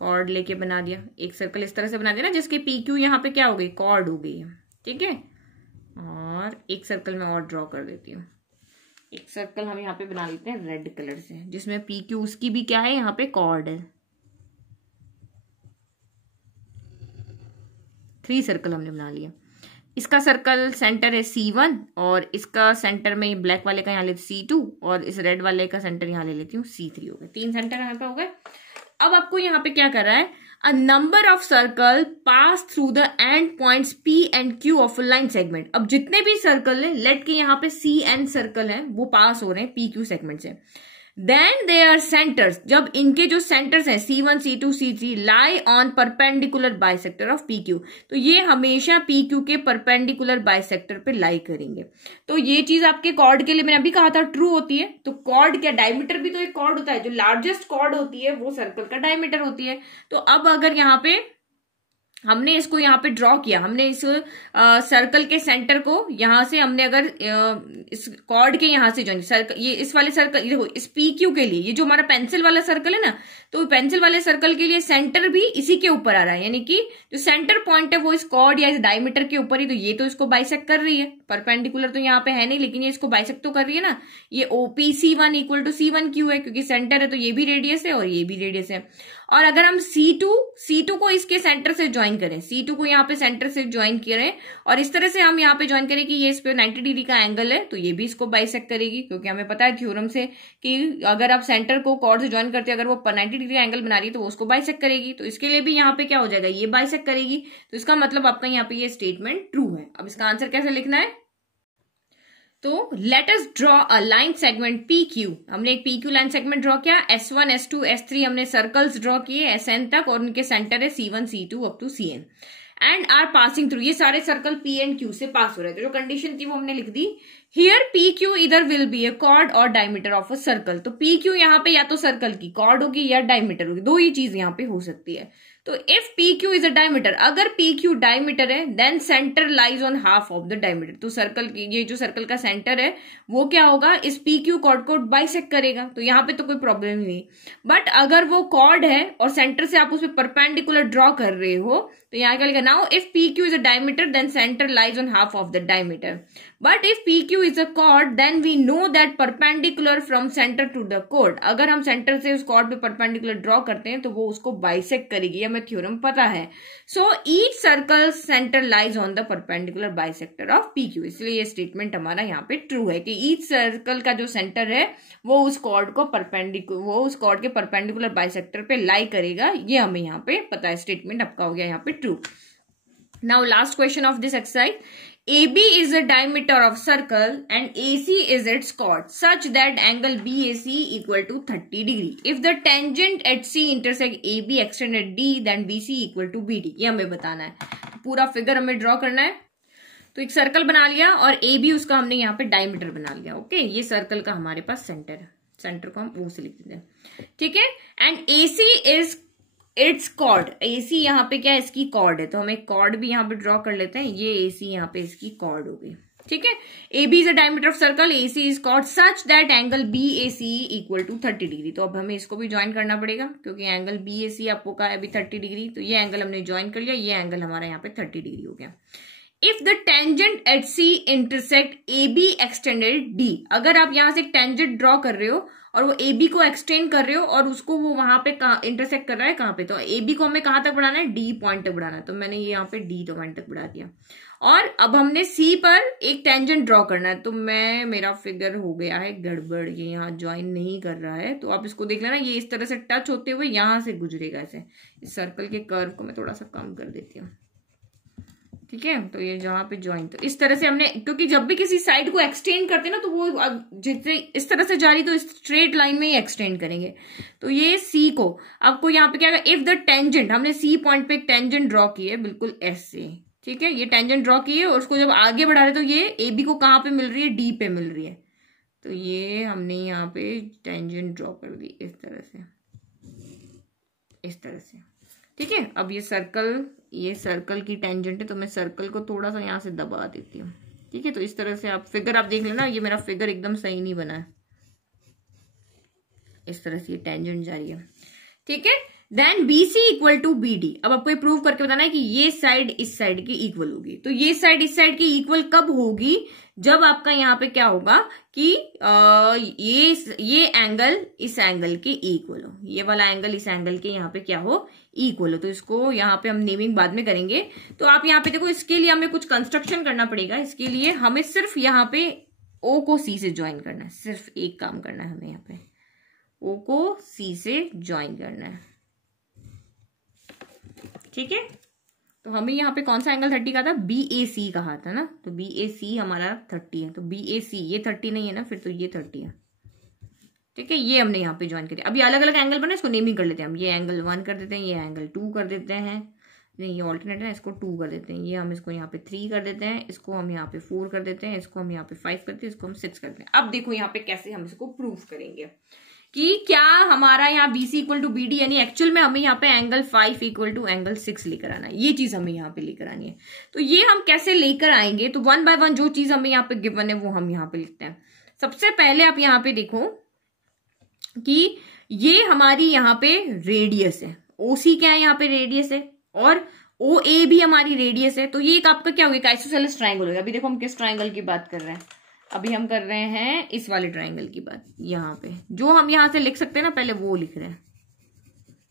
कॉर्ड लेके बना दिया, एक सर्कल इस तरह से बना दिया ना जिसके PQ यहाँ पे क्या हो गई, कॉर्ड हो गई है। ठीक है, और एक सर्कल मैं और ड्रॉ कर देती हूँ। एक सर्कल हम यहाँ पे बना लेते हैं रेड कलर से, जिसमें PQ उसकी भी क्या है, यहाँ पे कॉर्ड है। 3 सर्कल हमने बना लिया। इसका सर्कल सेंटर है C1, और इसका सेंटर में ब्लैक वाले का यहाँ लेती C2, और इस रेड वाले का सेंटर यहाँ ले लेती हूँ C3। हो गए 3 सेंटर यहाँ पे हो गए। अब आपको यहाँ पे क्या कर रहा है, अ number of circle pass through the end points P and Q of line segment. अब जितने भी सर्कल है, लेट के यहाँ पे CN सर्कल है, वो पास हो रहे हैं PQ सेगमेंट से। देन दे आर सेंटर्स, जब इनके जो सेंटर्स हैं C1, C2, C3 lie on perpendicular bisector of PQ, तो ये हमेशा PQ के परपेंडिकुलर बाइसेक्टर पे लाई करेंगे। तो ये चीज आपके कॉर्ड के लिए मैंने अभी कहा था ट्रू होती है। तो कॉर्ड क्या, डायमीटर भी तो एक कॉर्ड होता है, जो लार्जेस्ट कॉर्ड होती है वो सर्कल का डायमीटर होती है। तो अब अगर यहाँ पे हमने इसको यहाँ पे ड्रॉ किया, हमने इस सर्कल के सेंटर को यहाँ से हमने अगर इस कॉर्ड के यहाँ से जो सर्कल, ये इस वाले सर्कल, देखो इस PQ के लिए ये जो हमारा पेंसिल वाला सर्कल है ना, तो पेंसिल वाले सर्कल के लिए सेंटर भी इसी के ऊपर आ रहा है, यानी कि जो सेंटर पॉइंट है वो इस कॉर्ड या इस डायमीटर के ऊपर ही। तो ये तो इसको बाइसेक्ट कर रही है, परपेंडिकुलर तो यहाँ पे है नहीं, लेकिन ये इसको बाइसेक्ट तो कर रही है ना। ये OPC1 इक्वल टू C1Q है, क्योंकि सेंटर है तो ये भी रेडियस है और ये भी रेडियस है। और अगर हम C2 को इसके सेंटर से ज्वाइन करें, C2 को यहाँ पे सेंटर से ज्वाइन करें, और इस तरह से हम यहाँ पे ज्वाइन करें कि ये इस पे 90 डिग्री का एंगल है, तो ये भी इसको बाइसेक्ट करेगी, क्योंकि हमें पता है थ्योरम से कि अगर आप सेंटर को कॉर्ड से ज्वाइन करते हैं, अगर वो 90 डिग्री एंगल बना रही है तो वो उसको बाइसेक्ट करेगी। तो इसके लिए भी यहाँ पे क्या हो जाएगा, ये बाइसेक्ट करेगी। तो इसका मतलब आपका यहाँ पे ये स्टेटमेंट ट्रू है। अब इसका आंसर कैसे लिखना है, तो let us draw a line segment PQ। हमने एक PQ लाइन सेगमेंट ड्रॉ किया, S1, S2, S3 हमने सर्कल्स ड्रॉ किए SN तक, और उनके सेंटर है C1, C2 up to CN, and are passing through. ये सारे सर्कल P and Q से पास हो रहे थे। जो कंडीशन थी वो हमने लिख दी। हियर PQ इधर विल बी ए कॉर्ड और डायमीटर ऑफ अ सर्कल। तो PQ यहाँ पे या तो सर्कल की कॉर्ड होगी या डायमीटर होगी, दो ही चीज यहाँ पे हो सकती है। तो if P Q is a diameter, अगर पी क्यू डायमीटर है then centre lies on half of the diameter. तो सर्कल की ये जो सर्कल का सेंटर है वो क्या होगा, इस पी क्यू कॉर्ड को बाइसेक्ट करेगा, तो यहाँ पे तो कोई प्रॉब्लम ही नहीं। बट अगर वो कॉर्ड है और सेंटर से आप उस पर परपेंडिकुलर ड्रॉ कर रहे हो तो यहाँ क्या लिखा, now if P Q is a diameter then centre lies on half of the diameter, but if P Q is a chord then we know that perpendicular from centre to the chord. अगर हम centre से उस cord पे perpendicular draw करते हैं तो वो उसको बाइसेक्ट करेगी, हमें थ्योरम पता है। So each circle centre lies on the perpendicular bisector of P Q. इसलिए ये स्टेटमेंट हमारा यहाँ पे ट्रू है कि ईच सर्कल का जो सेंटर है वो उस कॉर्ड को उस कॉर्ड के परपेंडिकुलर बाइसेक्टर पे लाई करेगा, ये हमें यहाँ पे पता है। स्टेटमेंट आपका हो गया यहाँ पे true. Now last question of this exercise, AB is the diameter of circle and AC is its chord such that angle BAC equal to 30 degree. If the tangent at C intersect AB extend at D then BC equal to BD. ये हमें बताना है, पूरा figure हमें draw करना है। तो एक सर्कल बना लिया और AB उसका हमने यहाँ पे डायमीटर बना लिया। ओके, ये सर्कल का हमारे पास सेंटर है, सेंटर को हम O से लिख देते हैं, ठीक है। And AC is its chord, AC यहाँ पे क्या है, इसकी कॉर्ड है, तो हम एक कॉर्ड भी यहाँ पे ड्रॉ कर लेते हैं। ये AC यहाँ पे इसकी कॉर्ड हो गई, ठीक है। AB is a diameter of circle, AC is chord such that angle BAC equal to 30 degree. तो अब हमें इसको भी ज्वाइन करना पड़ेगा क्योंकि एंगल BAC आपको कहा है अभी 30 डिग्री, तो ये एंगल हमने ज्वाइन कर लिया, ये एंगल हमारा यहाँ पे 30 डिग्री हो गया। If the tangent at C intersect AB extended D, अगर आप यहाँ से एक टेंजेंट ड्रॉ कर रहे हो और वो AB को एक्सटेंड कर रहे हो और उसको वो वहां पे इंटरसेक्ट कर रहा है कहाँ पे, तो AB को हमें कहाँ तक बढ़ाना है, D पॉइंट तक बढ़ाना है, तो मैंने ये यहाँ पे D पॉइंट तक बढ़ा दिया। और अब हमने C पर एक टेंजेंट ड्रॉ करना है, तो मेरा फिगर हो गया है गड़बड़, ये यहाँ ज्वाइन नहीं कर रहा है, तो आप इसको देख लेना, ये इस तरह से टच होते हुए यहाँ से गुजरेगा ऐसे। इस सर्कल के कर्व को मैं थोड़ा सा कम कर देती हूँ, ठीक है। तो ये जहां पे ज्वाइन, तो इस तरह से हमने, क्योंकि जब भी किसी साइड को एक्सटेंड करते हैं ना तो वो जितने इस तरह से जा रही तो स्ट्रेट लाइन में ही एक्सटेंड करेंगे। तो ये C को आपको यहाँ पे क्या, इफ द टेंजेंट, हमने C पॉइंट पे एक टेंजेंट ड्रॉ की है बिल्कुल ऐसे, ठीक है, ये टेंजेंट ड्रॉ की है और उसको जब आगे बढ़ा रहे तो ये AB को कहाँ पे मिल रही है, D पे मिल रही है, तो ये हमने यहाँ पे टेंजेंट ड्रॉ कर दी इस तरह से, इस तरह से, ठीक है। अब ये सर्कल की टेंजेंट है, तो मैं सर्कल को थोड़ा सा यहाँ से दबा देती हूँ, ठीक है। तो इस तरह से आप फिगर आप देख लेना, ये मेरा फिगर एकदम सही नहीं बना है, इस तरह से ये टेंजेंट जा रही है, ठीक है। Then BC equal to BD, अब आपको ये प्रूव करके बताना है कि ये साइड इस साइड की इक्वल होगी। तो ये साइड इस साइड की इक्वल कब होगी, जब आपका यहाँ पे क्या होगा कि ये एंगल इस एंगल के इक्वल हो, ये वाला एंगल इस एंगल के यहाँ पे क्या हो, इक्वल हो। तो इसको यहाँ पे हम नेमिंग बाद में करेंगे। तो आप यहाँ पे देखो, इसके लिए हमें कुछ कंस्ट्रक्शन करना पड़ेगा। इसके लिए हमें सिर्फ यहाँ पे O को C से ज्वाइन करना है, सिर्फ एक काम करना है हमें, यहाँ पे O को C से ज्वाइन करना है, ठीक है। तो हमें यहाँ पे कौन सा एंगल 30 का था, BAC कहा था ना, तो BAC हमारा 30 है, तो BAC ये 30 नहीं है ना, फिर तो ये 30 है, ठीक है। ये हमने यहाँ पे ज्वाइन कर दिया। अभी अलग अलग एंगल बना, इसको नेमिंग कर लेते हैं हम, ये एंगल 1 कर देते हैं, ये एंगल 2 कर देते हैं, नहीं ये ऑल्टरनेट है, इसको 2 कर देते हैं, ये हम इसको यहाँ पे 3 कर देते हैं, इसको हम यहाँ पे 4 कर देते हैं, इसको हम यहाँ पे 5 करते हैं, इसको हम 6 करते हैं। अब देखो यहाँ पे कैसे हम इसको प्रूव करेंगे कि क्या हमारा यहाँ BC इक्वल टू BD, यानी एक्चुअल में हमें यहाँ पे एंगल 5 इक्वल टू एंगल 6 लेकर आना है, ये चीज हमें यहाँ पे लेकर आनी है। तो ये हम कैसे लेकर आएंगे, तो 1 बाय 1 जो चीज हमें यहाँ पे गिवन है वो हम यहाँ पे लिखते हैं। सबसे पहले आप यहाँ पे देखो कि ये हमारी यहाँ पे रेडियस है, OC क्या है यहाँ पे रेडियस है, और OA भी हमारी रेडियस है। तो ये एक आपका क्या होगा, आइसोसेलेस ट्राइंगल होगा। अभी देखो हम किस ट्राइंगल की बात कर रहे हैं, अभी हम कर रहे हैं इस वाले ट्राइंगल की बात। यहाँ पे जो हम यहाँ से लिख सकते हैं ना, पहले वो लिख रहे हैं,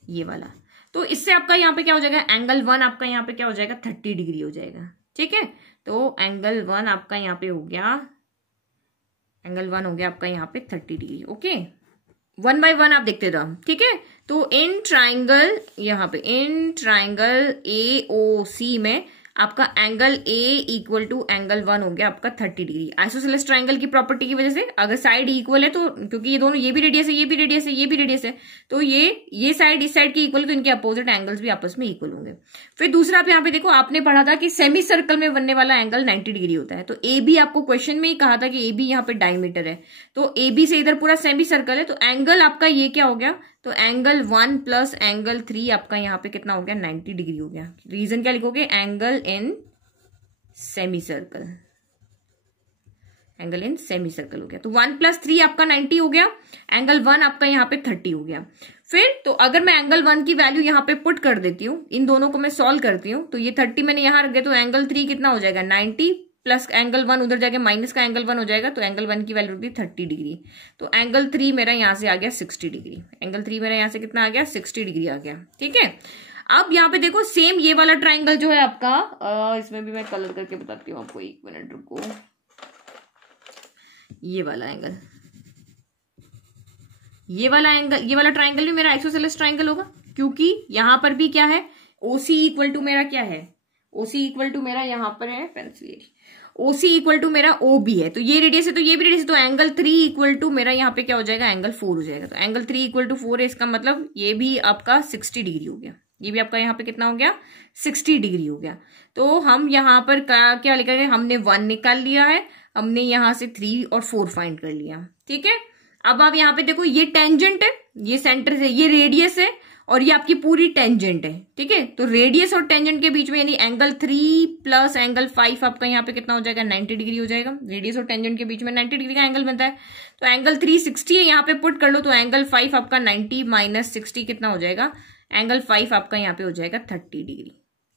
ये वाला। तो इससे आपका यहाँ पे क्या हो जाएगा, एंगल 1 आपका यहाँ पे क्या हो जाएगा, 30 डिग्री हो जाएगा, ठीक है। तो एंगल 1 आपका यहाँ पे हो गया, एंगल 1 हो गया आपका यहाँ पे 30 डिग्री। ओके, 1 बाय 1 आप देखते रहो, ठीक है। तो इन ट्राइंगल, यहाँ पे इन ट्राइंगल AOC में आपका angle A equal to angle 1 हो गया आपका 30 डिग्री। आइसोसेलेस ट्राइंगल की प्रॉपर्टी की वजह से अगर साइड इक्वल है, तो क्योंकि ये दोनों, ये भी रेडियस है, ये भी रेडियस है, ये भी रेडियस है, तो ये साइड इस साइड की इक्वल है, तो इनके अपोजिट एंगल्स भी आपस में इक्वल होंगे। फिर दूसरा आप यहाँ पे देखो, आपने पढ़ा था कि सेमी सर्कल में बनने वाला एंगल 90 डिग्री होता है। तो AB आपको क्वेश्चन में ही कहा था कि AB यहाँ पे डायमीटर है, तो AB से इधर पूरा सेमी सर्कल है, तो एंगल आपका ये क्या हो गया, तो एंगल 1 प्लस एंगल 3 आपका यहाँ पे कितना हो गया, 90 डिग्री हो गया। रीजन क्या लिखोगे, angle in semi circle, angle in semi circle हो गया। तो 1 प्लस 3 आपका 90 हो गया, एंगल 1 आपका यहाँ पे 30 हो गया। फिर तो अगर मैं एंगल 1 की वैल्यू यहाँ पे पुट कर देती हूँ, इन दोनों को मैं सॉल्व करती हूँ, तो ये 30 मैंने यहाँ रख दिया, तो एंगल 3 कितना हो जाएगा, 90 प्लस एंगल 1 उधर जाके माइनस का एंगल 1 हो जाएगा, तो एंगल 1 की वैल्यू होगी 30 डिग्री। तो एंगल 3 मेरा यहाँ से आ गया 60 डिग्री, एंगल 3 मेरा यहाँ से कितना आ गया, 60 डिग्री आ गया। ठीक है, अब यहाँ पे देखो सेम ये वाला ट्राइंगल जो है आपका, इसमें भी मैं कलर करके बताती हूँ आपको, 1 मिनट रुको। ये वाला एंगल, ये वाला ट्राइंगल भी मेरा आइसोसेलेस ट्राइंगल होगा, क्योंकि यहां पर भी क्या है, ओसी इक्वल टू मेरा क्या है, ओसी इक्वल टू मेरा यहां पर है पेंसिल, ओसी इक्वल टू मेरा ओ बी है, तो ये रेडियस है तो ये भी रेडियस है, तो एंगल 3 इक्वल टू मेरा यहाँ पे क्या हो जाएगा, एंगल 4 हो जाएगा। तो एंगल 3 इक्वल टू 4 है, इसका मतलब ये भी आपका 60 डिग्री हो गया, ये भी आपका यहाँ पे कितना हो गया, 60 डिग्री हो गया। तो हम यहाँ पर क्या लिखेंगे, हमने 1 निकाल लिया है, हमने यहाँ से 3 और 4 फाइंड कर लिया। ठीक है, अब आप यहाँ पे देखो, ये टेंजेंट है, ये सेंटर से, ये रेडियस है और ये आपकी पूरी टेंजेंट है। ठीक है, तो रेडियस और टेंजेंट के बीच में यानी एंगल 3 प्लस एंगल 5 आपका यहाँ पे कितना हो जाएगा, 90 डिग्री हो जाएगा। रेडियस और टेंजेंट के बीच में 90 डिग्री का एंगल बनता है, तो एंगल 360 है, यहाँ पे पुट कर लो, तो एंगल 5 आपका 90 माइनस 60 कितना हो जाएगा, एंगल 5 आपका यहाँ पे हो जाएगा 30 डिग्री।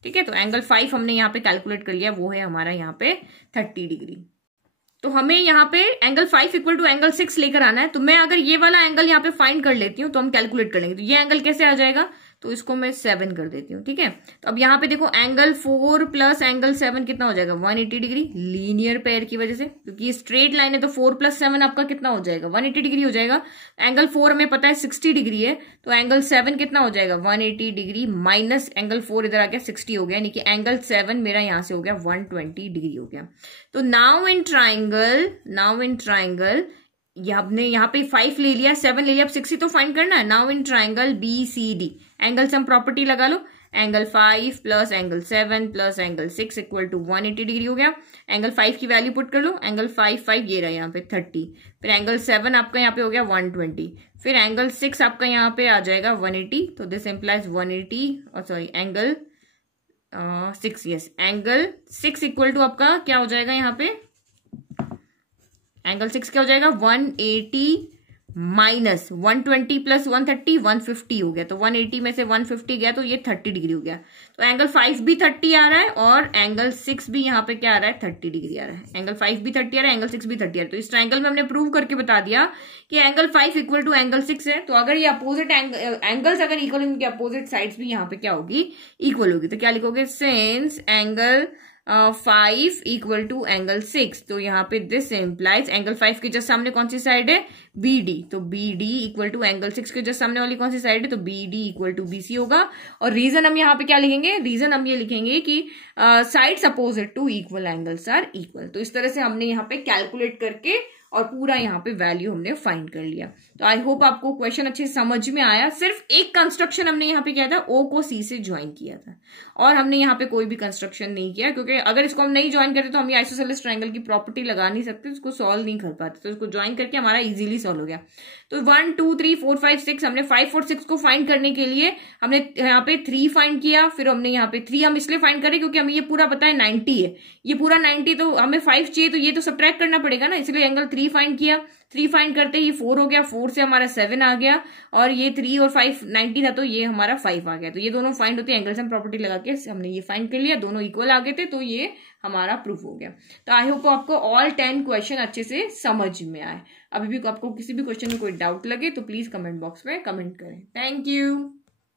ठीक है, तो एंगल 5 हमने यहाँ पे कैलकुलेट कर लिया, वो है हमारा यहाँ पे 30 डिग्री। तो हमें यहाँ पे एंगल 5 इक्वल टू एंगल 6 लेकर आना है, तो मैं अगर ये वाला एंगल यहाँ पे फाइंड कर लेती हूँ तो हम कैलकुलेट कर लेंगे। तो ये एंगल कैसे आ जाएगा, तो इसको मैं 7 कर देती हूँ। ठीक है, तो अब यहाँ पे देखो एंगल 4 प्लस एंगल 7 कितना हो जाएगा, 180 डिग्री, लीनियर पेयर की वजह से, क्योंकि ये स्ट्रेट लाइन है, तो 4 प्लस 7 आपका कितना हो जाएगा, 180 डिग्री हो जाएगा। एंगल 4 हमें पता है 60 डिग्री है, तो एंगल 7 कितना हो जाएगा, 180 डिग्री माइनस एंगल 4 इधर आ गया 60 हो गया, यानी कि एंगल 7 मेरा यहाँ से हो गया 120 डिग्री हो गया। तो नाउ इन ट्राइंगल ये हमने यहाँ पे 5 ले लिया, 7 ले लिया, अब 60 तो फाइंड करना है। Now in triangle BCD, angle sum property लगा लो, angle 5 plus angle 7 plus angle 6 equal to 180 degree हो गया। एंगल 5 की वैल्यू पुट कर लो, एंगल 5 ये रहा यहाँ पे 30, फिर एंगल 7 आपका यहाँ पे हो गया 120, फिर एंगल 6 आपका यहाँ पे आ जाएगा 180, तो दिस इम्प्लाइज 180 और sorry angle 6, yes, angle 6 equal to आपका क्या हो जाएगा, यहाँ पे एंगल 6 क्या हो जाएगा, 180 माइनस 120 प्लस 130, 150 हो गया। तो 180 में से 150 गया तो ये 30 डिग्री हो गया। तो एंगल 5 भी 30 आ रहा है और एंगल 6 भी यहाँ पे क्या आ रहा है, 30 डिग्री आ रहा है। एंगल 5 भी 30 आ रहा है, एंगल 6 भी 30 आ रहा है। तो इस ट्राइंगल में हमने प्रूव करके बता दिया कि एंगल 5 इक्वल टू एंगल 6 है। तो अगर ये अपोजिट एंगल्स अगर इक्वल, इनके अपोजिट साइड्स भी यहाँ पे क्या होगी, इक्वल होगी। तो क्या लिखोगे, since angle 5 equal to angle 6, तो यहाँ पे दिस इम्प्लाइज एंगल 5 के जस्ट सामने कौन सी साइड है, BD, तो BD इक्वल टू एंगल 6 के जस्ट सामने वाली कौन सी साइड है, तो BD इक्वल टू BC होगा। और रीजन हम यहाँ पे क्या लिखेंगे, रीजन हम ये लिखेंगे कि sides opposite to equal angles are equal. तो इस तरह से हमने यहाँ पे कैलकुलेट करके और पूरा यहाँ पे वैल्यू हमने फाइंड कर लिया। तो आई होप आपको क्वेश्चन अच्छे समझ में आया। सिर्फ एक कंस्ट्रक्शन हमने यहाँ पे किया था, O को C से ज्वाइन किया था और हमने यहाँ पे कोई भी कंस्ट्रक्शन नहीं किया, क्योंकि अगर इसको हम नहीं ज्वाइन करते तो हम ये आइसोसेलेस ट्रायंगल की प्रॉपर्टी लगा नहीं सकते, उसको सॉल्व नहीं कर पाते। तो इसको ज्वाइन करके हमारा इजीली सॉल्व हो गया। तो 1 2 3 4 5 6 हमने 5 और 6 को फाइंड करने के लिए हमने यहाँ पे 3 फाइंड किया, फिर हमने यहाँ पे 3 हम इसलिए फाइंड करें क्योंकि हमें ये पूरा पता है 90 है, ये पूरा 90, तो हमें 5 चाहिए, तो ये तो सब्ट्रैक्ट करना पड़ेगा ना, इसलिए एंगल 3 फाइंड किया। 3 फाइंड करते ही 4 हो गया, 4 से हमारा 7 आ गया और ये 3 और 5 90 था तो ये हमारा 5 आ गया। तो ये दोनों फाइंड होते हैं, एंगल सम प्रॉपर्टी लगा के हमने ये फाइंड कर लिया, दोनों इक्वल आ गए थे, तो ये हमारा प्रूफ हो गया। तो आई होप आपको ऑल 10 क्वेश्चन अच्छे से समझ में आए। अभी भी आपको किसी भी क्वेश्चन में कोई डाउट लगे तो प्लीज कमेंट बॉक्स में कमेंट करें। Thank you.